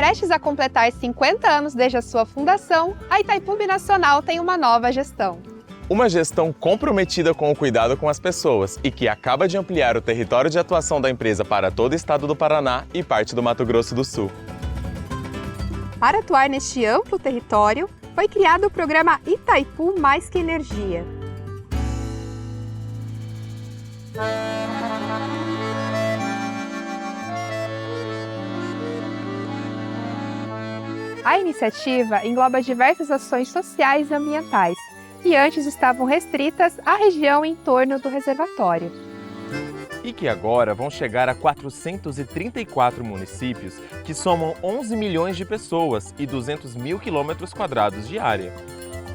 Prestes a completar 50 anos desde a sua fundação, a Itaipu Binacional tem uma nova gestão. Uma gestão comprometida com o cuidado com as pessoas e que acaba de ampliar o território de atuação da empresa para todo o estado do Paraná e parte do Mato Grosso do Sul. Para atuar neste amplo território, foi criado o programa Itaipu Mais que Energia. A iniciativa engloba diversas ações sociais e ambientais, que antes estavam restritas à região em torno do reservatório. E que agora vão chegar a 434 municípios, que somam 11 milhões de pessoas e 200 mil quilômetros quadrados de área.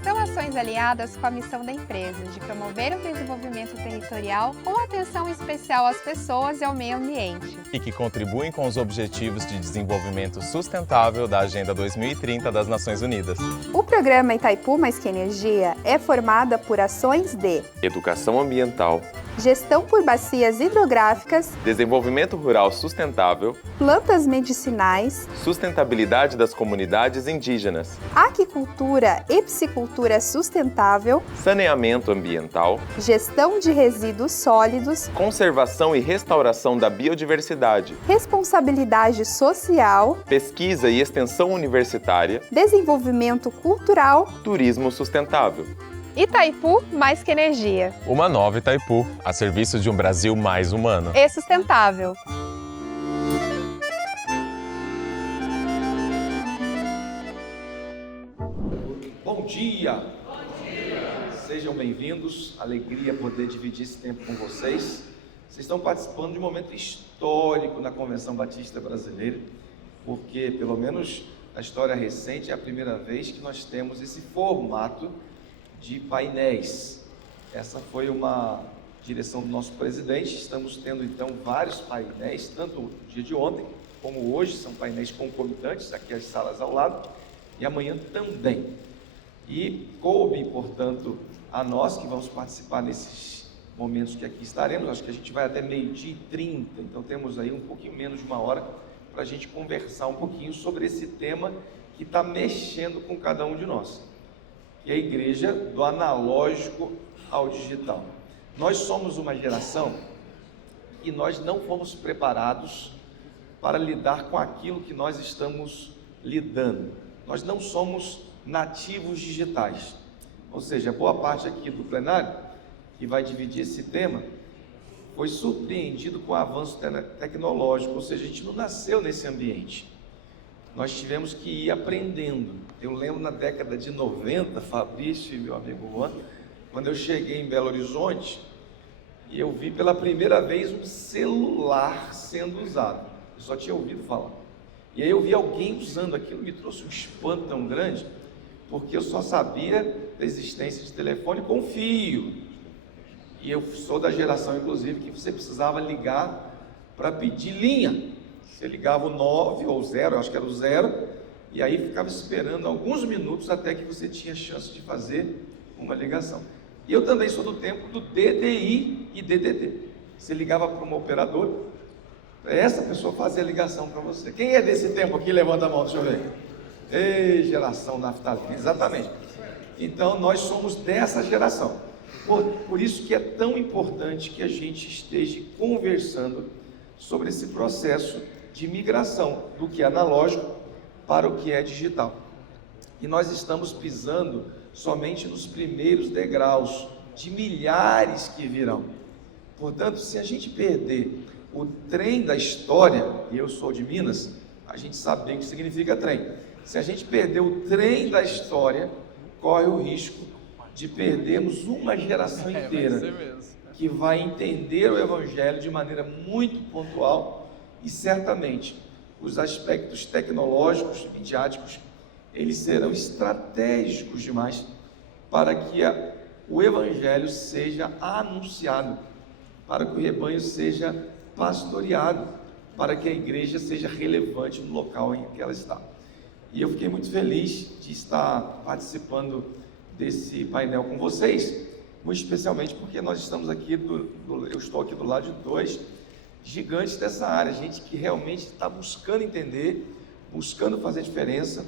São ações alinhadas com a missão da empresa de promover o desenvolvimento territorial com atenção especial às pessoas e ao meio ambiente. E que contribuem com os Objetivos de Desenvolvimento Sustentável da Agenda 2030 das Nações Unidas. O programa Itaipu Mais que Energia é formado por ações de Educação ambiental, gestão por bacias hidrográficas, desenvolvimento rural sustentável, plantas medicinais, sustentabilidade das comunidades indígenas, aquicultura e piscicultura sustentável, saneamento ambiental, gestão de resíduos sólidos, conservação e restauração da biodiversidade, responsabilidade social, pesquisa e extensão universitária, desenvolvimento cultural. turismo sustentável. Itaipu Mais que Energia. Uma nova Itaipu, a serviço de um Brasil mais humano. E sustentável. Bom dia! Bom dia! Sejam bem-vindos, alegria poder dividir esse tempo com vocês. Vocês estão participando de um momento histórico na Convenção Batista Brasileira, porque, pelo menos na história recente, é a primeira vez que nós temos esse formato de painéis. Essa foi uma direção do nosso presidente. Estamos tendo então vários painéis, tanto no dia de ontem como hoje, são painéis concomitantes, aqui as salas ao lado, e amanhã também. E coube, portanto, a nós que vamos participar nesses momentos que aqui estaremos. Acho que a gente vai até 12h30, então temos aí um pouquinho menos de uma hora para a gente conversar um pouquinho sobre esse tema que está mexendo com cada um de nós, e a igreja do analógico ao digital. Nós somos uma geração e nós não fomos preparados para lidar com aquilo que nós estamos lidando. Nós não somos nativos digitais, ou seja, boa parte aqui do plenário, que vai dividir esse tema, foi surpreendido com o avanço tecnológico, ou seja, a gente não nasceu nesse ambiente. Nós tivemos que ir aprendendo. Eu lembro na década de 90, Fabrício e meu amigo Juan, quando eu cheguei em Belo Horizonte, e eu vi pela primeira vez um celular sendo usado. Eu só tinha ouvido falar. E aí eu vi alguém usando aquilo, me trouxe um espanto tão grande, porque eu só sabia da existência de telefone com fio. E eu sou da geração, inclusive, que você precisava ligar para pedir linha. Você ligava o 9 ou 0, eu acho que era o 0, e aí ficava esperando alguns minutos até que você tinha chance de fazer uma ligação. E eu também sou do tempo do DDI e DDD. Você ligava para uma operadora, essa pessoa fazia a ligação para você. Quem é desse tempo aqui? Levanta a mão, deixa eu ver. Ei, geração naftalina, exatamente. Então nós somos dessa geração. Por isso que é tão importante que a gente esteja conversando sobre esse processo de migração do que é analógico para o que é digital. E nós estamos pisando somente nos primeiros degraus de milhares que virão. Portanto, se a gente perder o trem da história, e eu sou de Minas, a gente sabe bem o que significa trem. Se a gente perder o trem da história, corre o risco de perdermos uma geração inteira que vai entender o Evangelho de maneira muito pontual. E certamente os aspectos tecnológicos e midiáticos, eles serão estratégicos demais para que o Evangelho seja anunciado, para que o rebanho seja pastoreado, para que a igreja seja relevante no local em que ela está. E eu fiquei muito feliz de estar participando desse painel com vocês, muito especialmente porque nós estamos aqui, eu estou aqui do lado de dois gigantes dessa área, gente que realmente está buscando entender buscando fazer diferença,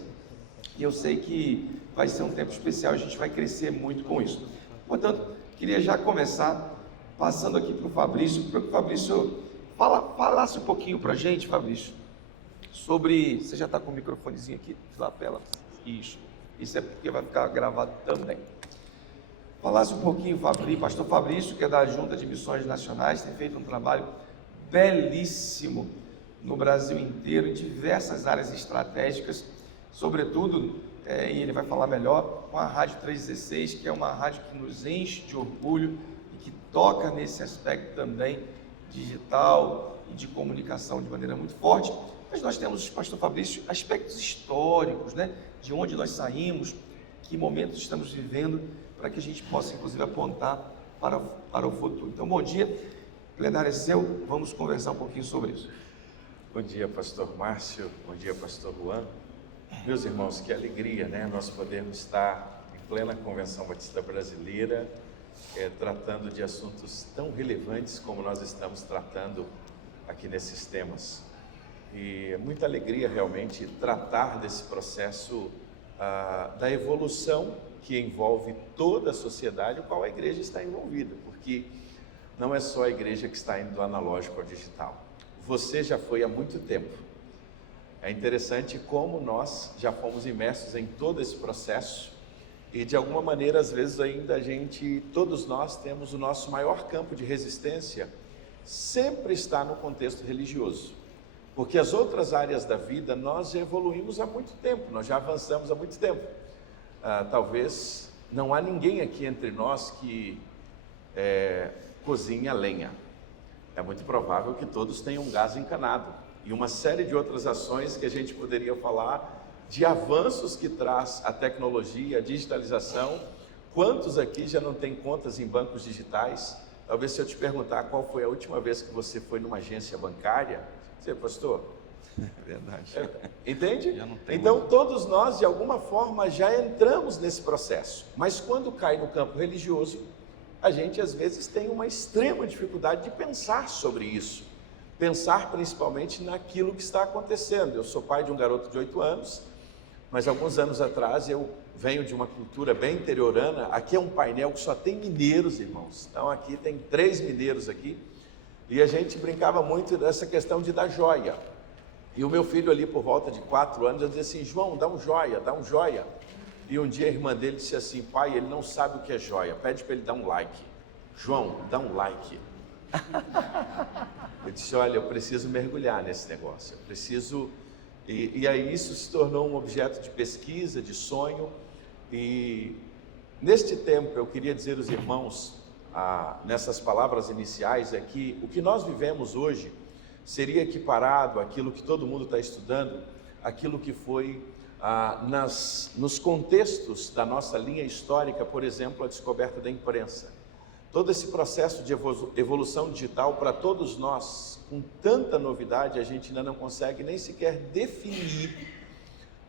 e eu sei que vai ser um tempo especial, a gente vai crescer muito com isso. Portanto, queria já começar passando aqui para o Fabrício, para que o Fabrício falasse um pouquinho para a gente, Fabrício, sobre... Você já está com o microfonezinho aqui? Lapela. Isso é porque vai ficar gravado também. Falasse um pouquinho, pastor Fabrício, que é da Junta de Missões Nacionais, tem feito um trabalho belíssimo no Brasil inteiro, em diversas áreas estratégicas, sobretudo, e ele vai falar melhor, com a Rádio 316, que é uma rádio que nos enche de orgulho e que toca nesse aspecto também digital e de comunicação de maneira muito forte. Mas nós temos, pastor Fabrício, aspectos históricos, né? De onde nós saímos, que momentos estamos vivendo, para que a gente possa, inclusive, apontar para o futuro. Então, bom dia, o plenário é seu, vamos conversar um pouquinho sobre isso. Bom dia, pastor Márcio, bom dia, pastor Juan. Meus irmãos, que alegria, né? Nós podemos estar em plena Convenção Batista Brasileira, tratando de assuntos tão relevantes como nós estamos tratando aqui nesses temas. E é muita alegria realmente tratar desse processo da evolução que envolve toda a sociedade, o qual a igreja está envolvida, porque não é só a igreja que está indo do analógico ao digital. Você já foi há muito tempo. É interessante como nós já fomos imersos em todo esse processo e de alguma maneira, às vezes ainda todos nós temos o nosso maior campo de resistência, sempre está no contexto religioso. Porque as outras áreas da vida nós já evoluímos há muito tempo, nós já avançamos há muito tempo. Talvez não há ninguém aqui entre nós que cozinha lenha. É muito provável que todos tenham gás encanado e uma série de outras ações que a gente poderia falar de avanços que traz a tecnologia, a digitalização. Quantos aqui já não têm contas em bancos digitais? Talvez se eu te perguntar qual foi a última vez que você foi numa agência bancária, você, pastor? É verdade. Entende? Já não tem então muito. Todos nós de alguma forma já entramos nesse processo, mas quando cai no campo religioso, a gente às vezes tem uma extrema dificuldade de pensar sobre isso, pensar principalmente naquilo que está acontecendo. Eu sou pai de um garoto de 8 anos, mas alguns anos atrás eu venho de uma cultura bem interiorana. Aqui é um painel que só tem mineiros, irmãos, então aqui tem 3 mineiros aqui, e a gente brincava muito dessa questão de dar joia. E o meu filho ali por volta de 4 anos, eu dizia assim: João, dá um joia, dá um joia. E um dia a irmã dele disse assim: pai, ele não sabe o que é joia, pede para ele dar um like. João, dá um like. Eu disse: olha, eu preciso mergulhar nesse negócio, eu preciso... E aí isso se tornou um objeto de pesquisa, de sonho. E neste tempo eu queria dizer aos irmãos, nessas palavras iniciais, é que o que nós vivemos hoje seria equiparado àquilo que todo mundo está estudando, aquilo que foi nos contextos da nossa linha histórica, por exemplo, a descoberta da imprensa. Todo esse processo de evolução digital para todos nós, com tanta novidade, a gente ainda não consegue nem sequer definir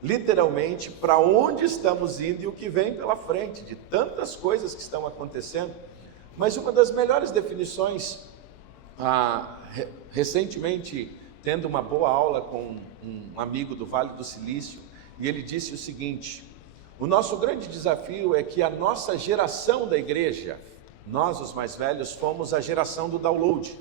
literalmente para onde estamos indo e o que vem pela frente, de tantas coisas que estão acontecendo. Mas uma das melhores definições, recentemente tendo uma boa aula com um amigo do Vale do Silício, e ele disse o seguinte: o nosso grande desafio é que a nossa geração da igreja, nós os mais velhos, fomos a geração do download.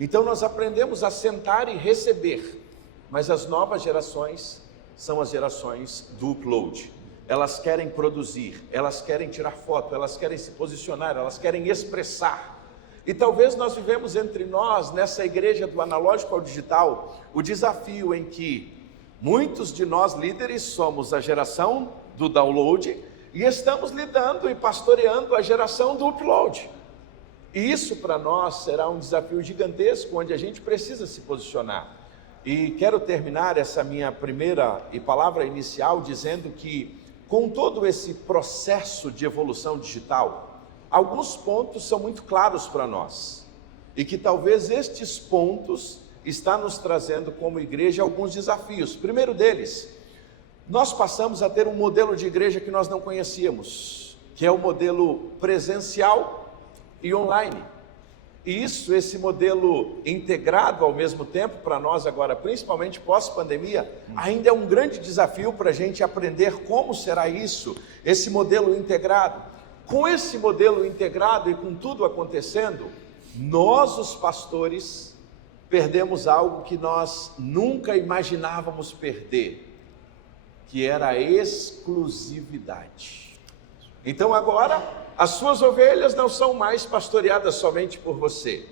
Então nós aprendemos a sentar e receber, mas as novas gerações são as gerações do upload. Elas querem produzir, elas querem tirar foto, elas querem se posicionar, elas querem expressar. E talvez nós vivemos entre nós, nessa igreja do analógico ao digital, o desafio em que muitos de nós líderes somos a geração do download e estamos lidando e pastoreando a geração do upload. E isso para nós será um desafio gigantesco, onde a gente precisa se posicionar. E quero terminar essa minha primeira palavra inicial dizendo que, com todo esse processo de evolução digital, alguns pontos são muito claros para nós, e que talvez estes pontos estão nos trazendo como igreja alguns desafios. Primeiro deles, nós passamos a ter um modelo de igreja que nós não conhecíamos, que é o modelo presencial e online. E esse modelo integrado ao mesmo tempo, para nós agora, principalmente pós-pandemia, ainda é um grande desafio para a gente aprender como será isso, esse modelo integrado. Com esse modelo integrado e com tudo acontecendo, nós, os pastores, perdemos algo que nós nunca imaginávamos perder, que era a exclusividade. Então agora, as suas ovelhas não são mais pastoreadas somente por você.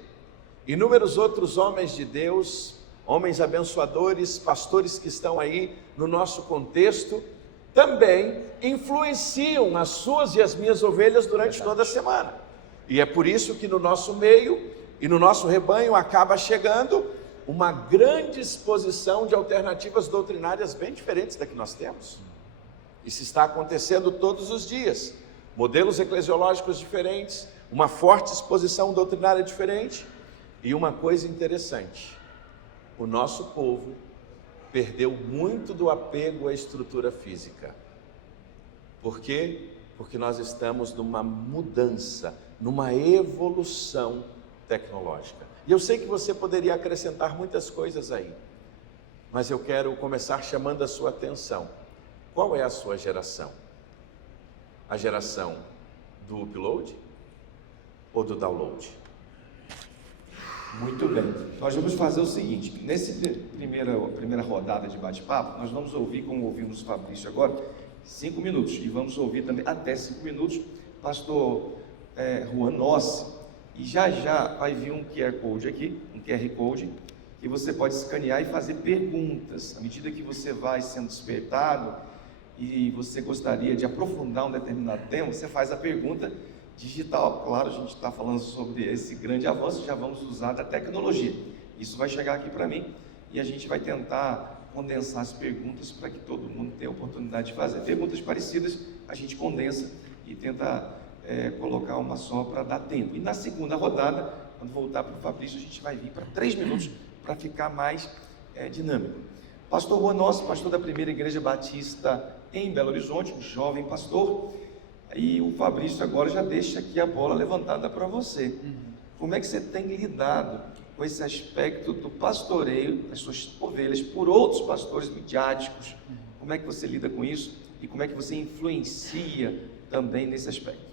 Inúmeros outros homens de Deus, homens abençoadores, pastores que estão aí no nosso contexto, também influenciam as suas e as minhas ovelhas durante toda a semana. E é por isso que no nosso meio e no nosso rebanho acaba chegando uma grande exposição de alternativas doutrinárias bem diferentes da que nós temos. Isso está acontecendo todos os dias. Modelos eclesiológicos diferentes, uma forte exposição doutrinária diferente. E uma coisa interessante, o nosso povo perdeu muito do apego à estrutura física. Por quê? Porque nós estamos numa mudança, numa evolução tecnológica. E eu sei que você poderia acrescentar muitas coisas aí, mas eu quero começar chamando a sua atenção. Qual é a sua geração? A geração do upload ou do download? Muito bem. Nós vamos fazer o seguinte, nessa primeira rodada de bate-papo, nós vamos ouvir, como ouvimos o Fabrício agora, 5 minutos, e vamos ouvir também até 5 minutos, pastor Juan Nossi, e já vai vir um QR Code aqui, um QR Code, que você pode escanear e fazer perguntas, à medida que você vai sendo despertado, e você gostaria de aprofundar um determinado tema, você faz a pergunta digital. Claro, a gente está falando sobre esse grande avanço, já vamos usar da tecnologia. Isso vai chegar aqui para mim e a gente vai tentar condensar as perguntas para que todo mundo tenha a oportunidade de fazer. Perguntas parecidas, a gente condensa e tenta colocar uma só para dar tempo. E na segunda rodada, quando voltar para o Fabrício, a gente vai vir para 3 minutos para ficar mais dinâmico. Pastor Juan Nossi, pastor da Primeira Igreja Batista em Belo Horizonte, um jovem pastor, e o Fabrício agora já deixa aqui a bola levantada para você. Como é que você tem lidado com esse aspecto do pastoreio das suas ovelhas por outros pastores midiáticos? Como é que você lida com isso e como é que você influencia também nesse aspecto?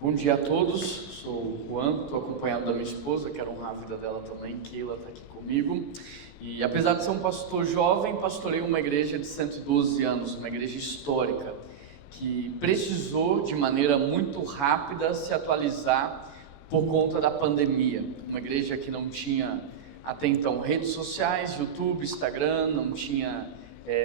Bom dia a todos, sou o Juan, estou acompanhado da minha esposa, quero honrar a vida dela também, Keila está aqui comigo. E apesar de ser um pastor jovem, pastorei uma igreja de 112 anos, uma igreja histórica, que precisou de maneira muito rápida se atualizar por conta da pandemia. Uma igreja que não tinha até então redes sociais, YouTube, Instagram, não tinha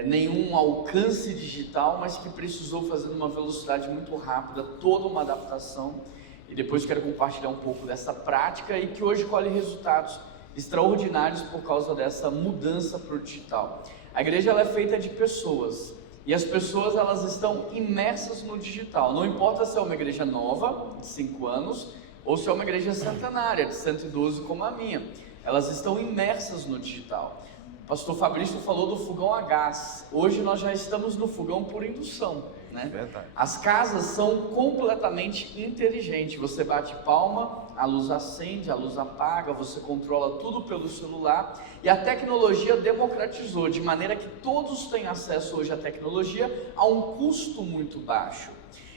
nenhum alcance digital, mas que precisou fazer numa velocidade muito rápida toda uma adaptação. E depois quero compartilhar um pouco dessa prática e que hoje colhe resultados extraordinários por causa dessa mudança para o digital. A igreja ela é feita de pessoas. E as pessoas elas estão imersas no digital, não importa se é uma igreja nova, de 5 anos, ou se é uma igreja centenária, de 112 como a minha, elas estão imersas no digital. O pastor Fabrício falou do fogão a gás, hoje nós já estamos no fogão por indução, né? Verdade. As casas são completamente inteligentes, você bate palma, a luz acende, a luz apaga, você controla tudo pelo celular e a tecnologia democratizou, de maneira que todos têm acesso hoje à tecnologia a um custo muito baixo.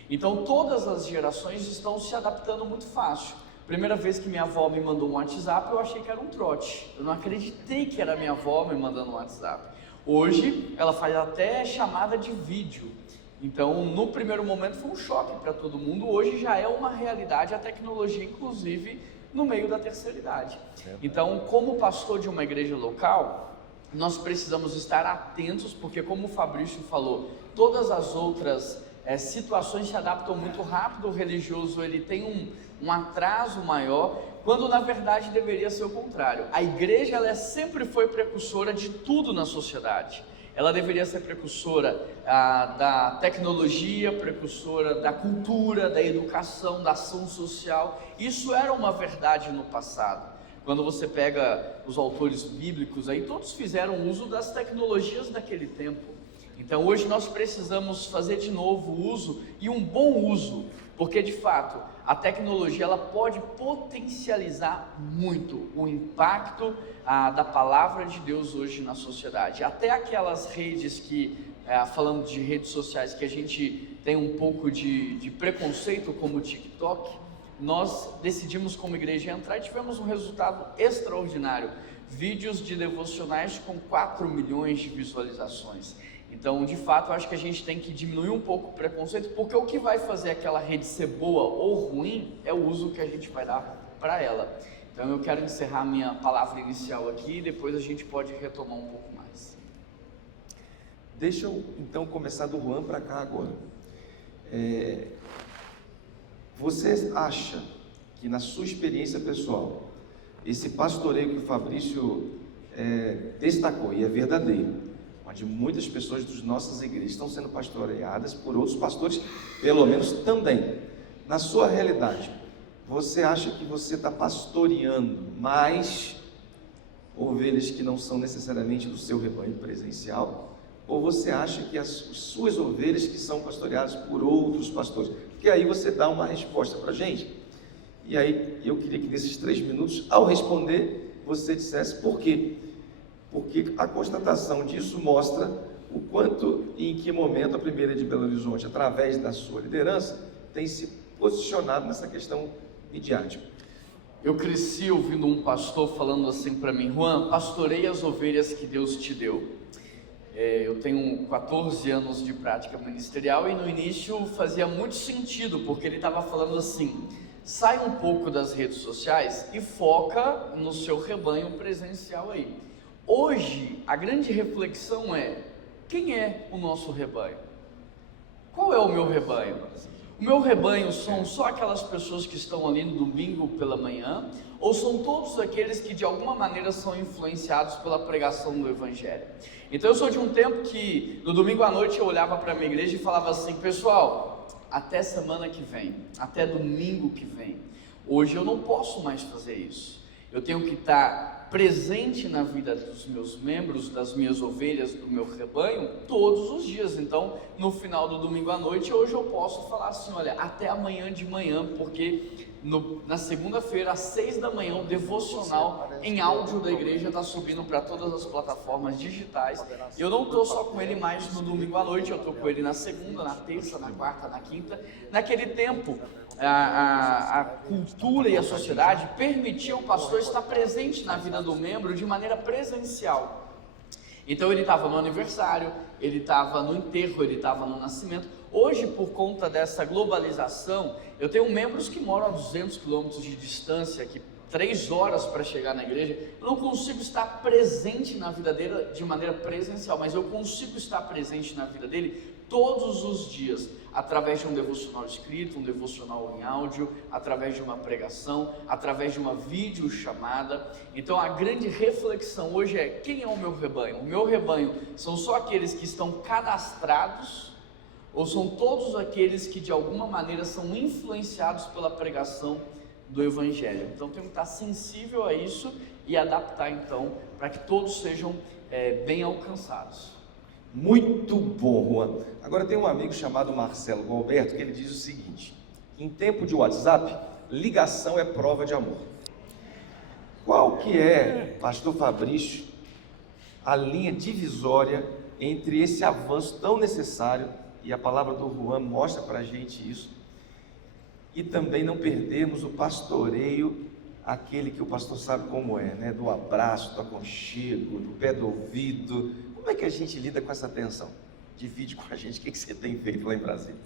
Então todas as gerações estão se adaptando muito fácil. Primeira vez que minha avó me mandou um WhatsApp, eu achei que era um trote, eu não acreditei que era minha avó me mandando um WhatsApp. Hoje ela faz até chamada de vídeo. Então, no primeiro momento foi um choque para todo mundo, hoje já é uma realidade a tecnologia, inclusive no meio da terceira idade. Então, como pastor de uma igreja local, nós precisamos estar atentos, porque como o Fabrício falou, todas as outras situações se adaptam muito rápido, o religioso ele tem um atraso maior, quando na verdade deveria ser o contrário. A igreja ela sempre foi precursora de tudo na sociedade. Ela deveria ser precursora da tecnologia, precursora da cultura, da educação, da ação social. Isso era uma verdade no passado. Quando você pega os autores bíblicos aí, todos fizeram uso das tecnologias daquele tempo. Então hoje nós precisamos fazer de novo o uso, e um bom uso, porque de fato a tecnologia ela pode potencializar muito o impacto da palavra de Deus hoje na sociedade. Até aquelas redes que, falando de redes sociais, que a gente tem um pouco de preconceito, como o TikTok, nós decidimos como igreja entrar e tivemos um resultado extraordinário. Vídeos de devocionais com 4 milhões de visualizações. Então, de fato, eu acho que a gente tem que diminuir um pouco o preconceito, porque o que vai fazer aquela rede ser boa ou ruim é o uso que a gente vai dar para ela. Então, eu quero encerrar minha palavra inicial aqui e depois a gente pode retomar um pouco mais. Deixa eu, então, começar do Juan para cá agora. Você acha que, na sua experiência pessoal, esse pastoreio que o Fabrício destacou, e é verdadeiro, onde muitas pessoas das nossas igrejas estão sendo pastoreadas por outros pastores, pelo menos também. Na sua realidade, você acha que você está pastoreando mais ovelhas que não são necessariamente do seu rebanho presencial? Ou você acha que as suas ovelhas que são pastoreadas por outros pastores? Porque aí você dá uma resposta para a gente. E aí eu queria que nesses 3 minutos, ao responder, você dissesse por quê. Porque a constatação disso mostra o quanto e em que momento a Primeira de Belo Horizonte, através da sua liderança, tem se posicionado nessa questão midiática. Eu cresci ouvindo um pastor falando assim para mim: Juan, pastoreia as ovelhas que Deus te deu. Eu tenho 14 anos de prática ministerial e no início fazia muito sentido, porque ele estava falando assim: sai um pouco das redes sociais e foca no seu rebanho presencial aí. Hoje, a grande reflexão é: quem é o nosso rebanho? Qual é o meu rebanho? O meu rebanho são só aquelas pessoas que estão ali no domingo pela manhã, ou são todos aqueles que de alguma maneira são influenciados pela pregação do Evangelho? Então eu sou de um tempo que no domingo à noite eu olhava para a minha igreja e falava assim: pessoal, até semana que vem, até domingo que vem. Hoje eu não posso mais fazer isso. Eu tenho que estar presente na vida dos meus membros, das minhas ovelhas, do meu rebanho, todos os dias. Então, no final do domingo à noite, hoje eu posso falar assim: olha, até amanhã de manhã, porque na segunda-feira, às 6 da manhã, o devocional em áudio da igreja está subindo para todas as plataformas digitais. Eu não estou só com ele mais no domingo à noite, eu estou com ele na segunda, na terça, na quarta, na quinta. Naquele tempo, a cultura e a sociedade permitiam o pastor estar presente na vida do membro de maneira presencial. Então ele estava no aniversário, ele estava no enterro, ele estava no nascimento. Hoje, por conta dessa globalização, eu tenho membros que moram a 200 quilômetros de distância, que 3 horas para chegar na igreja. Eu não consigo estar presente na vida dele de maneira presencial, mas eu consigo estar presente na vida dele todos os dias, através de um devocional escrito, um devocional em áudio, através de uma pregação, através de uma videochamada. Então a grande reflexão hoje é: quem é o meu rebanho? O meu rebanho são só aqueles que estão cadastrados, ou são todos aqueles que de alguma maneira são influenciados pela pregação do Evangelho? Então tenho que estar sensível a isso e adaptar então, para que todos sejam bem alcançados. Muito bom, Juan. Agora tem um amigo chamado Marcelo Galberto que ele diz o seguinte: em tempo de WhatsApp, ligação é prova de amor. Qual que é, pastor Fabrício, a linha divisória entre esse avanço tão necessário, e a palavra do Juan mostra para a gente isso, e também não perdermos o pastoreio, aquele que o pastor sabe como é, né? Do abraço, do aconchego, do pé do ouvido. Como é que a gente lida com essa tensão? Divide com a gente o que você tem feito lá em Brasília.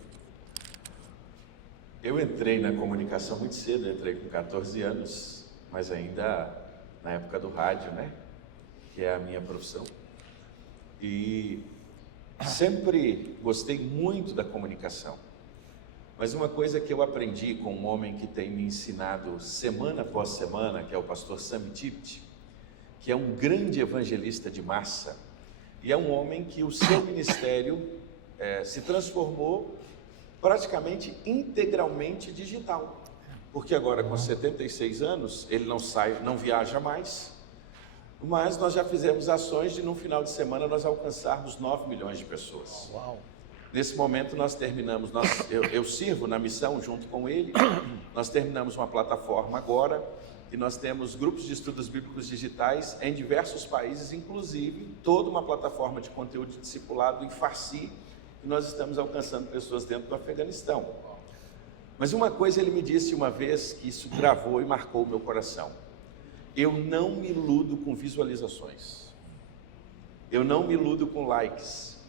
Eu entrei na comunicação muito cedo, entrei com 14 anos, mas ainda na época do rádio, né? Que é a minha profissão. E sempre gostei muito da comunicação. Mas uma coisa que eu aprendi com um homem que tem me ensinado semana após semana, que é o pastor Sam Tipt, que é um grande evangelista de massa, e é um homem que o seu ministério se transformou praticamente integralmente digital, porque agora com 76 anos ele não viaja mais, mas nós já fizemos ações de, no final de semana, nós alcançarmos 9 milhões de pessoas. Uau. Nesse momento nós terminamos, eu sirvo na missão junto com ele, nós terminamos uma plataforma agora, e nós temos grupos de estudos bíblicos digitais em diversos países, inclusive toda uma plataforma de conteúdo de discipulado em Farsi, e nós estamos alcançando pessoas dentro do Afeganistão. Mas uma coisa ele me disse uma vez, que isso gravou e marcou o meu coração: eu não me iludo com visualizações, eu não me iludo com likes.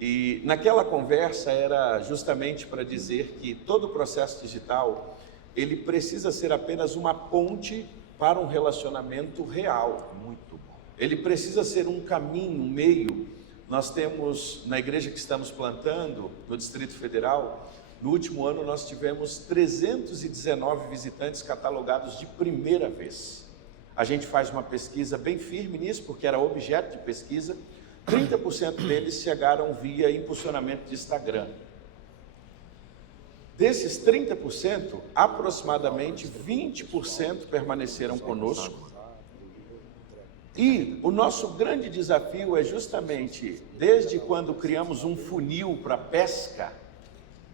E naquela conversa era justamente para dizer que todo o processo digital, ele precisa ser apenas uma ponte para um relacionamento real. Muito bom. Ele precisa ser um caminho, um meio. Nós temos, na igreja que estamos plantando, no Distrito Federal, no último ano nós tivemos 319 visitantes catalogados de primeira vez. A gente faz uma pesquisa bem firme nisso, porque era objeto de pesquisa. 30% deles chegaram via impulsionamento de Instagram. Desses 30%, aproximadamente 20% permaneceram conosco. E o nosso grande desafio é justamente, desde quando criamos um funil para pesca,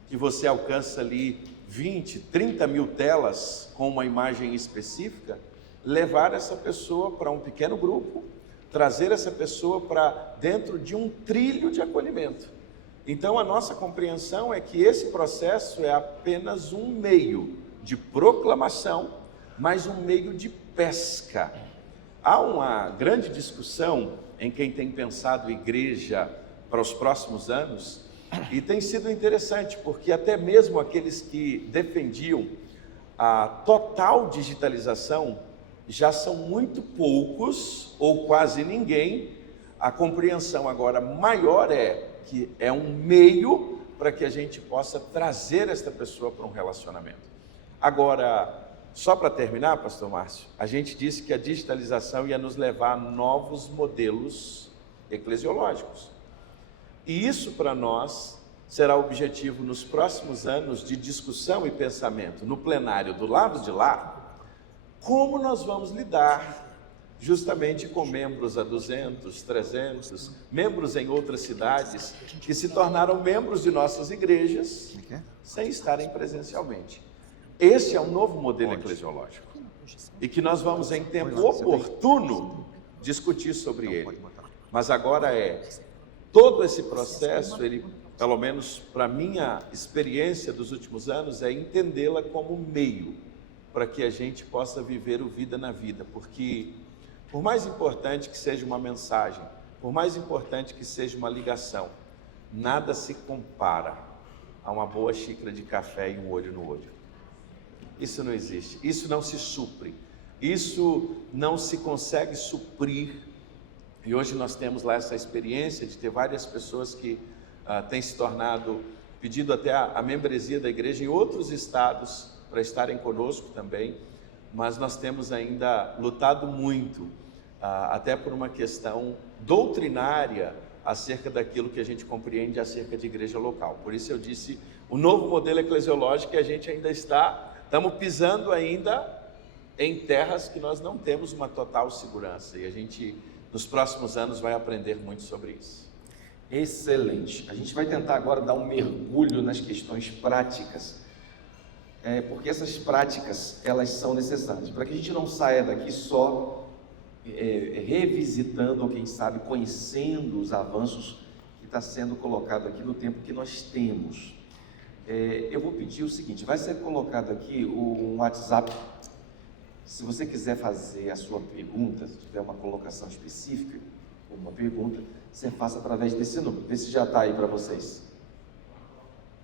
que você alcança ali 20, 30 mil telas com uma imagem específica, levar essa pessoa para um pequeno grupo, trazer essa pessoa para dentro de um trilho de acolhimento. Então a nossa compreensão é que esse processo é apenas um meio de proclamação, mas um meio de pesca. Há uma grande discussão em quem tem pensado igreja para os próximos anos, e tem sido interessante, porque até mesmo aqueles que defendiam a total digitalização, já são muito poucos, ou quase ninguém. A compreensão agora maior é que é um meio para que a gente possa trazer esta pessoa para um relacionamento. Agora, só para terminar, pastor Márcio, a gente disse que a digitalização ia nos levar a novos modelos eclesiológicos. E isso para nós será o objetivo nos próximos anos de discussão e pensamento no plenário do lado de lá. Como nós vamos lidar justamente com membros a 200, 300, membros em outras cidades que se tornaram membros de nossas igrejas sem estarem presencialmente. Esse é um novo modelo eclesiológico e que nós vamos em tempo oportuno discutir sobre ele. Mas agora todo esse processo, ele, pelo menos para minha experiência dos últimos anos, é entendê-la como meio para que a gente possa viver o vida na vida, porque por mais importante que seja uma mensagem, por mais importante que seja uma ligação, nada se compara a uma boa xícara de café e um olho no olho. Isso não existe, isso não se supre, isso não se consegue suprir. E hoje nós temos lá essa experiência de ter várias pessoas que têm se tornado, pedido até a membresia da igreja em outros estados, para estarem conosco também, mas nós temos ainda lutado muito, até por uma questão doutrinária, acerca daquilo que a gente compreende acerca de igreja local. Por isso eu disse, o novo modelo eclesiológico, que a gente ainda estamos pisando ainda em terras que nós não temos uma total segurança, e a gente, nos próximos anos, vai aprender muito sobre isso. Excelente. A gente vai tentar agora dar um mergulho nas questões práticas, porque essas práticas, elas são necessárias, para que a gente não saia daqui só revisitando, ou quem sabe, conhecendo os avanços que está sendo colocado aqui no tempo que nós temos. Eu vou pedir o seguinte, vai ser colocado aqui um WhatsApp, se você quiser fazer a sua pergunta, se tiver uma colocação específica, uma pergunta, você faça através desse número, vê se já está aí para vocês.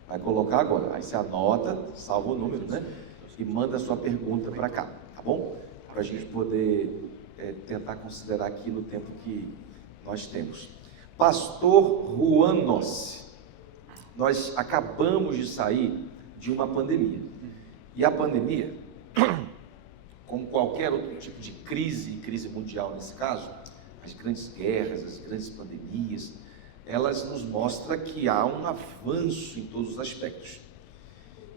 Vai colocar agora, aí você anota, salva o número, né? E manda a sua pergunta para cá, tá bom? Para a gente poder tentar considerar aqui no tempo que nós temos. Pastor Juan Nossi, nós acabamos de sair de uma pandemia. E a pandemia, como qualquer outro tipo de crise mundial nesse caso, as grandes guerras, as grandes pandemias, elas nos mostram que há um avanço em todos os aspectos.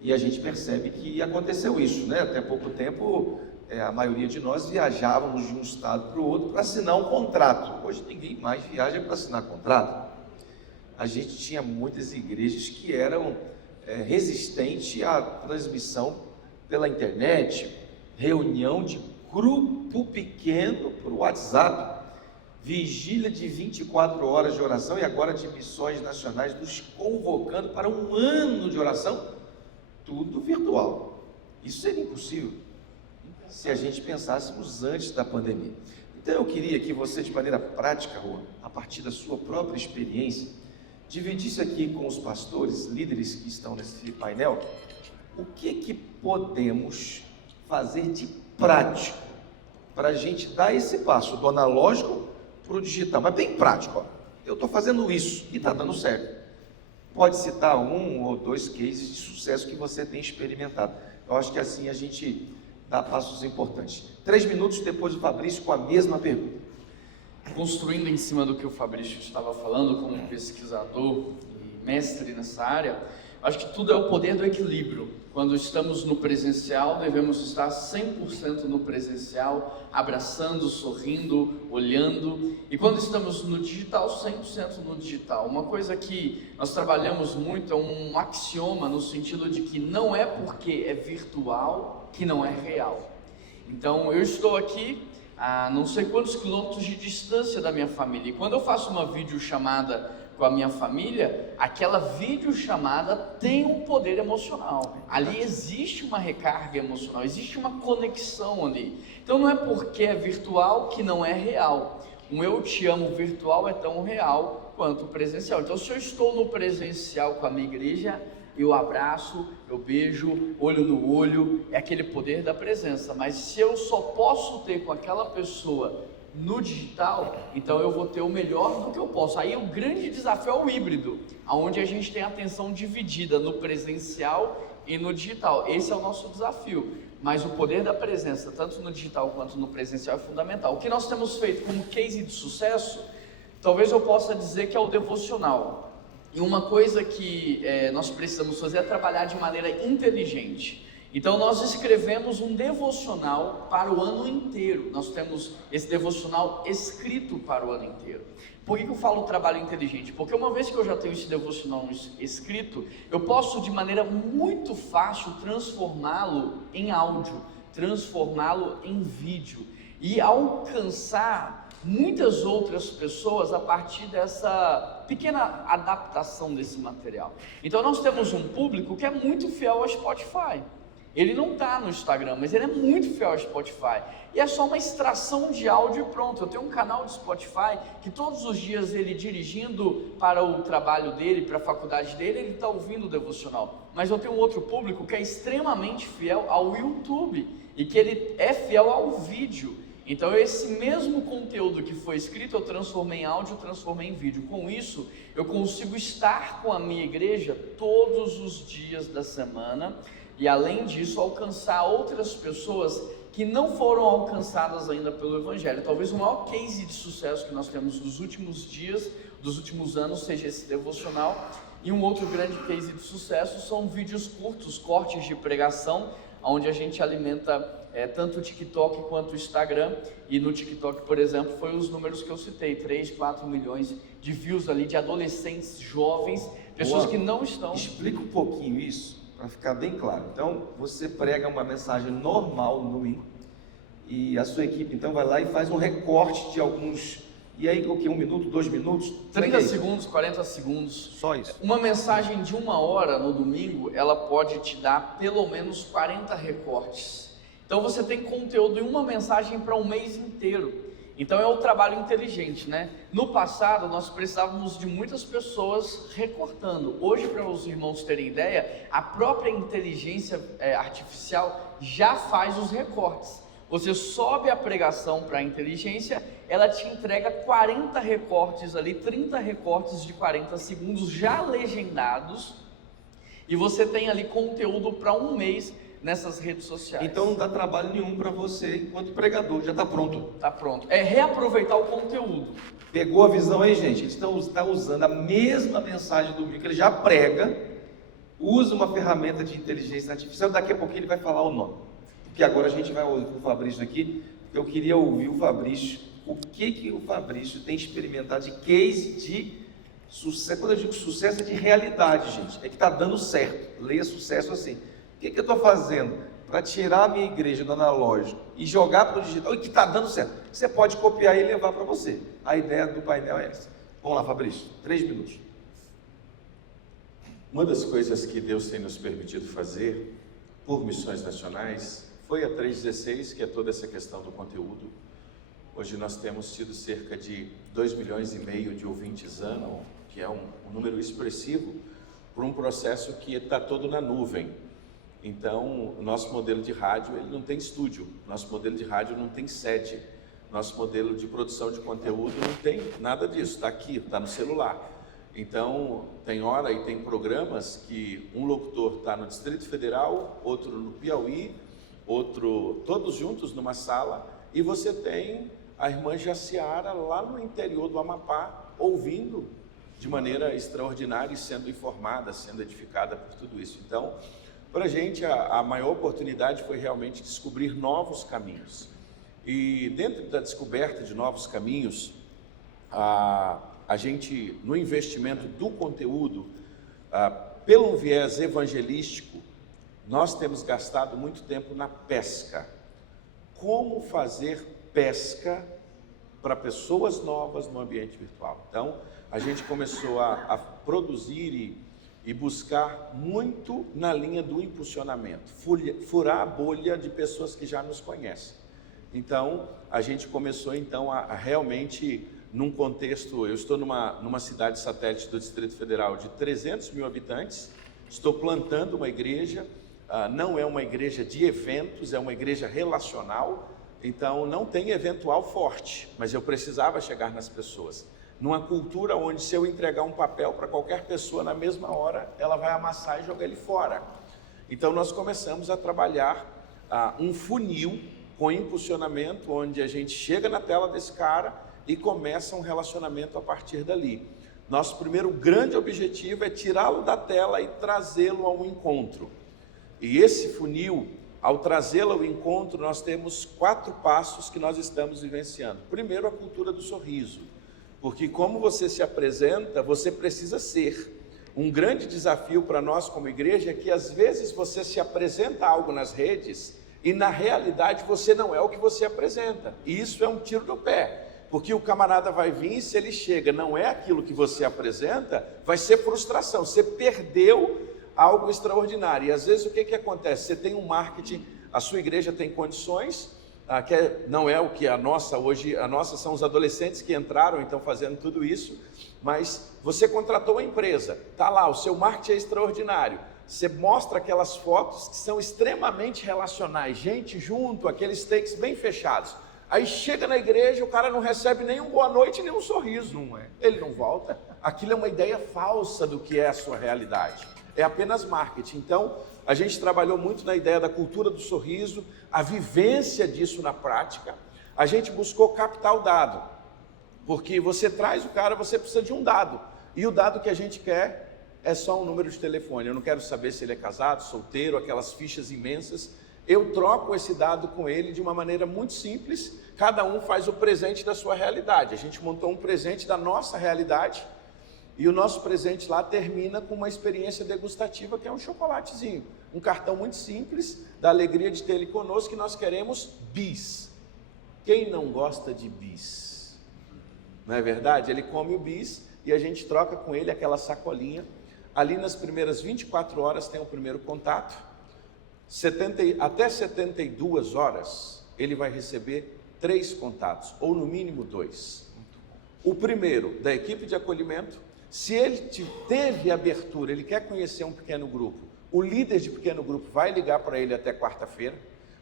E a gente percebe que aconteceu isso, né? Até pouco tempo, a maioria de nós viajávamos de um estado para o outro para assinar um contrato. Hoje ninguém mais viaja para assinar contrato. A gente tinha muitas igrejas que eram resistentes à transmissão pela internet, reunião de grupo pequeno por WhatsApp, vigília de 24 horas de oração e agora de missões nacionais nos convocando para um ano de oração, tudo virtual. Isso seria impossível se a gente pensássemos antes da pandemia. Então eu queria que você, de maneira prática, Juan, a partir da sua própria experiência, dividisse aqui com os pastores, líderes que estão nesse painel, o que podemos fazer de prático para a gente dar esse passo do analógico para o digital, mas bem prático. Ó. Eu estou fazendo isso e está dando certo. Pode citar 1 ou 2 cases de sucesso que você tem experimentado. Eu acho que assim a gente dá passos importantes. 3 minutos depois do Fabrício com a mesma pergunta. Construindo em cima do que o Fabrício estava falando, como pesquisador e mestre nessa área, acho que tudo é o poder do equilíbrio. Quando estamos no presencial, devemos estar 100% no presencial, abraçando, sorrindo, olhando. E quando estamos no digital, 100% no digital. Uma coisa que nós trabalhamos muito é um axioma no sentido de que não é porque é virtual que não é real. Então, eu estou aqui a não sei quantos quilômetros de distância da minha família. E quando eu faço uma videochamada com a minha família, aquela videochamada tem um poder emocional. Ali existe uma recarga emocional, existe uma conexão ali. Então não é porque é virtual que não é real. Um eu te amo virtual é tão real quanto o presencial. Então se eu estou no presencial com a minha igreja, eu abraço, eu beijo, olho no olho, é aquele poder da presença. Mas se eu só posso ter com aquela pessoa no digital, então eu vou ter o melhor do que eu posso. Aí o grande desafio é o híbrido, onde a gente tem a atenção dividida no presencial e no digital. Esse é o nosso desafio. Mas o poder da presença, tanto no digital quanto no presencial, é fundamental. O que nós temos feito como case de sucesso, talvez eu possa dizer que é o devocional. E uma coisa que nós precisamos fazer é trabalhar de maneira inteligente. Então nós escrevemos um devocional para o ano inteiro. Nós temos esse devocional escrito para o ano inteiro. Por que eu falo trabalho inteligente? Porque uma vez que eu já tenho esse devocional escrito, eu posso de maneira muito fácil transformá-lo em áudio, transformá-lo em vídeo e alcançar muitas outras pessoas a partir dessa pequena adaptação desse material. Então nós temos um público que é muito fiel ao Spotify. Ele não está no Instagram, mas ele é muito fiel ao Spotify. E é só uma extração de áudio e pronto. Eu tenho um canal de Spotify que todos os dias ele dirigindo para o trabalho dele, para a faculdade dele, ele está ouvindo o devocional. Mas eu tenho um outro público que é extremamente fiel ao YouTube e que ele é fiel ao vídeo. Então esse mesmo conteúdo que foi escrito eu transformei em áudio, transformei em vídeo. Com isso eu consigo estar com a minha igreja todos os dias da semana. E além disso, alcançar outras pessoas que não foram alcançadas ainda pelo Evangelho. Talvez o maior case de sucesso que nós temos dos últimos dias, dos últimos anos, seja esse devocional. E um outro grande case de sucesso são vídeos curtos, cortes de pregação, onde a gente alimenta tanto o TikTok quanto o Instagram. E no TikTok, por exemplo, foi os números que eu citei, 3, 4 milhões de views ali, de adolescentes, jovens, pessoas que não estão... Explica um pouquinho isso, para ficar bem claro. Então, você prega uma mensagem normal no domingo e a sua equipe então vai lá e faz um recorte de alguns, e aí o que, 1 minuto, 2 minutos? 30 segundos, 40 segundos. Só isso. Uma mensagem de 1 hora no domingo, ela pode te dar pelo menos 40 recortes. Então você tem conteúdo em uma mensagem para um mês inteiro. Então é o trabalho inteligente, né? No passado nós precisávamos de muitas pessoas recortando. Hoje, para os irmãos terem ideia, a própria inteligência artificial já faz os recortes. Você sobe a pregação para a inteligência, ela te entrega 40 recortes ali, 30 recortes de 40 segundos já legendados, e você tem ali conteúdo para um mês nessas redes sociais. Então não dá trabalho nenhum para você enquanto pregador, já está pronto. Está pronto. É reaproveitar o conteúdo. Pegou a visão aí, gente? Eles estão usando a mesma mensagem do domingo que ele já prega, usa uma ferramenta de inteligência artificial, daqui a pouquinho ele vai falar o nome. porque agora a gente vai ouvir o Fabrício aqui, porque eu queria ouvir o Fabrício, o que o Fabrício tem experimentado de case de sucesso. Quando eu digo sucesso é de realidade, gente, é que está dando certo. Leia sucesso assim. O que eu estou fazendo para tirar a minha igreja do analógico e jogar para o digital e que está dando certo? Você pode copiar e levar para você. A ideia do painel é essa. Vamos lá, Fabrício, 3 minutos. Uma das coisas que Deus tem nos permitido fazer por missões nacionais foi a 316, que é toda essa questão do conteúdo. Hoje nós temos tido cerca de 2,5 milhões de ouvintes ano, que é um número expressivo, por um processo que está todo na nuvem. Então, o nosso modelo de rádio ele não tem estúdio, nosso modelo de rádio não tem sede, nosso modelo de produção de conteúdo não tem nada disso, está aqui, está no celular. Então, tem hora e tem programas que um locutor está no Distrito Federal, outro no Piauí, outro, todos juntos numa sala, e você tem a irmã Jaciara lá no interior do Amapá, ouvindo de maneira extraordinária e sendo informada, sendo edificada por tudo isso. Então, para a gente, a maior oportunidade foi realmente descobrir novos caminhos. E dentro da descoberta de novos caminhos, a gente, no investimento do conteúdo, pelo viés evangelístico, nós temos gastado muito tempo na pesca. Como fazer pesca para pessoas novas no ambiente virtual? Então, a gente começou a produzir e buscar muito na linha do impulsionamento, furar a bolha de pessoas que já nos conhecem. Então, a gente começou então a realmente, num contexto, eu estou numa cidade satélite do Distrito Federal de 300 mil habitantes, estou plantando uma igreja, não é uma igreja de eventos, é uma igreja relacional, então não tem eventual forte, mas eu precisava chegar nas pessoas. Numa cultura onde se eu entregar um papel para qualquer pessoa na mesma hora, ela vai amassar e jogar ele fora. Então nós começamos a trabalhar um funil com impulsionamento, onde a gente chega na tela desse cara e começa um relacionamento a partir dali. Nosso primeiro grande objetivo é tirá-lo da tela e trazê-lo ao encontro. E esse funil, ao trazê-lo ao encontro, nós temos 4 passos que nós estamos vivenciando. Primeiro, a cultura do sorriso, porque como você se apresenta, você precisa ser. Um grande desafio para nós como igreja é que às vezes você se apresenta algo nas redes e na realidade você não é o que você apresenta. E isso é um tiro no pé. Porque o camarada vai vir e se ele chega, não é aquilo que você apresenta, vai ser frustração, você perdeu algo extraordinário. E às vezes o que acontece? Você tem um marketing, a sua igreja tem condições, não é o que a nossa hoje, a nossa são os adolescentes que entraram, então fazendo tudo isso, mas você contratou uma empresa, está lá, o seu marketing é extraordinário, você mostra aquelas fotos que são extremamente relacionais, gente junto, aqueles takes bem fechados. Aí chega na igreja, o cara não recebe nem um boa noite, nem um sorriso. Não é. Ele não volta. Aquilo é uma ideia falsa do que é a sua realidade. É apenas marketing. Então, a gente trabalhou muito na ideia da cultura do sorriso, a vivência disso na prática. A gente buscou captar o dado. Porque você traz o cara, você precisa de um dado. E o dado que a gente quer é só um número de telefone. Eu não quero saber se ele é casado, solteiro, aquelas fichas imensas. Eu troco esse dado com ele de uma maneira muito simples, cada um faz o presente da sua realidade. A gente montou um presente da nossa realidade e o nosso presente lá termina com uma experiência degustativa que é um chocolatezinho. Um cartão muito simples, da alegria de ter ele conosco, que nós queremos bis. Quem não gosta de bis? Não é verdade? Ele come o bis e a gente troca com ele aquela sacolinha. Ali nas primeiras 24 horas tem o primeiro contato. Até 72 horas, ele vai receber 3 contatos, ou no mínimo 2. O primeiro, da equipe de acolhimento, se ele teve abertura, ele quer conhecer um pequeno grupo, o líder de pequeno grupo vai ligar para ele até quarta-feira,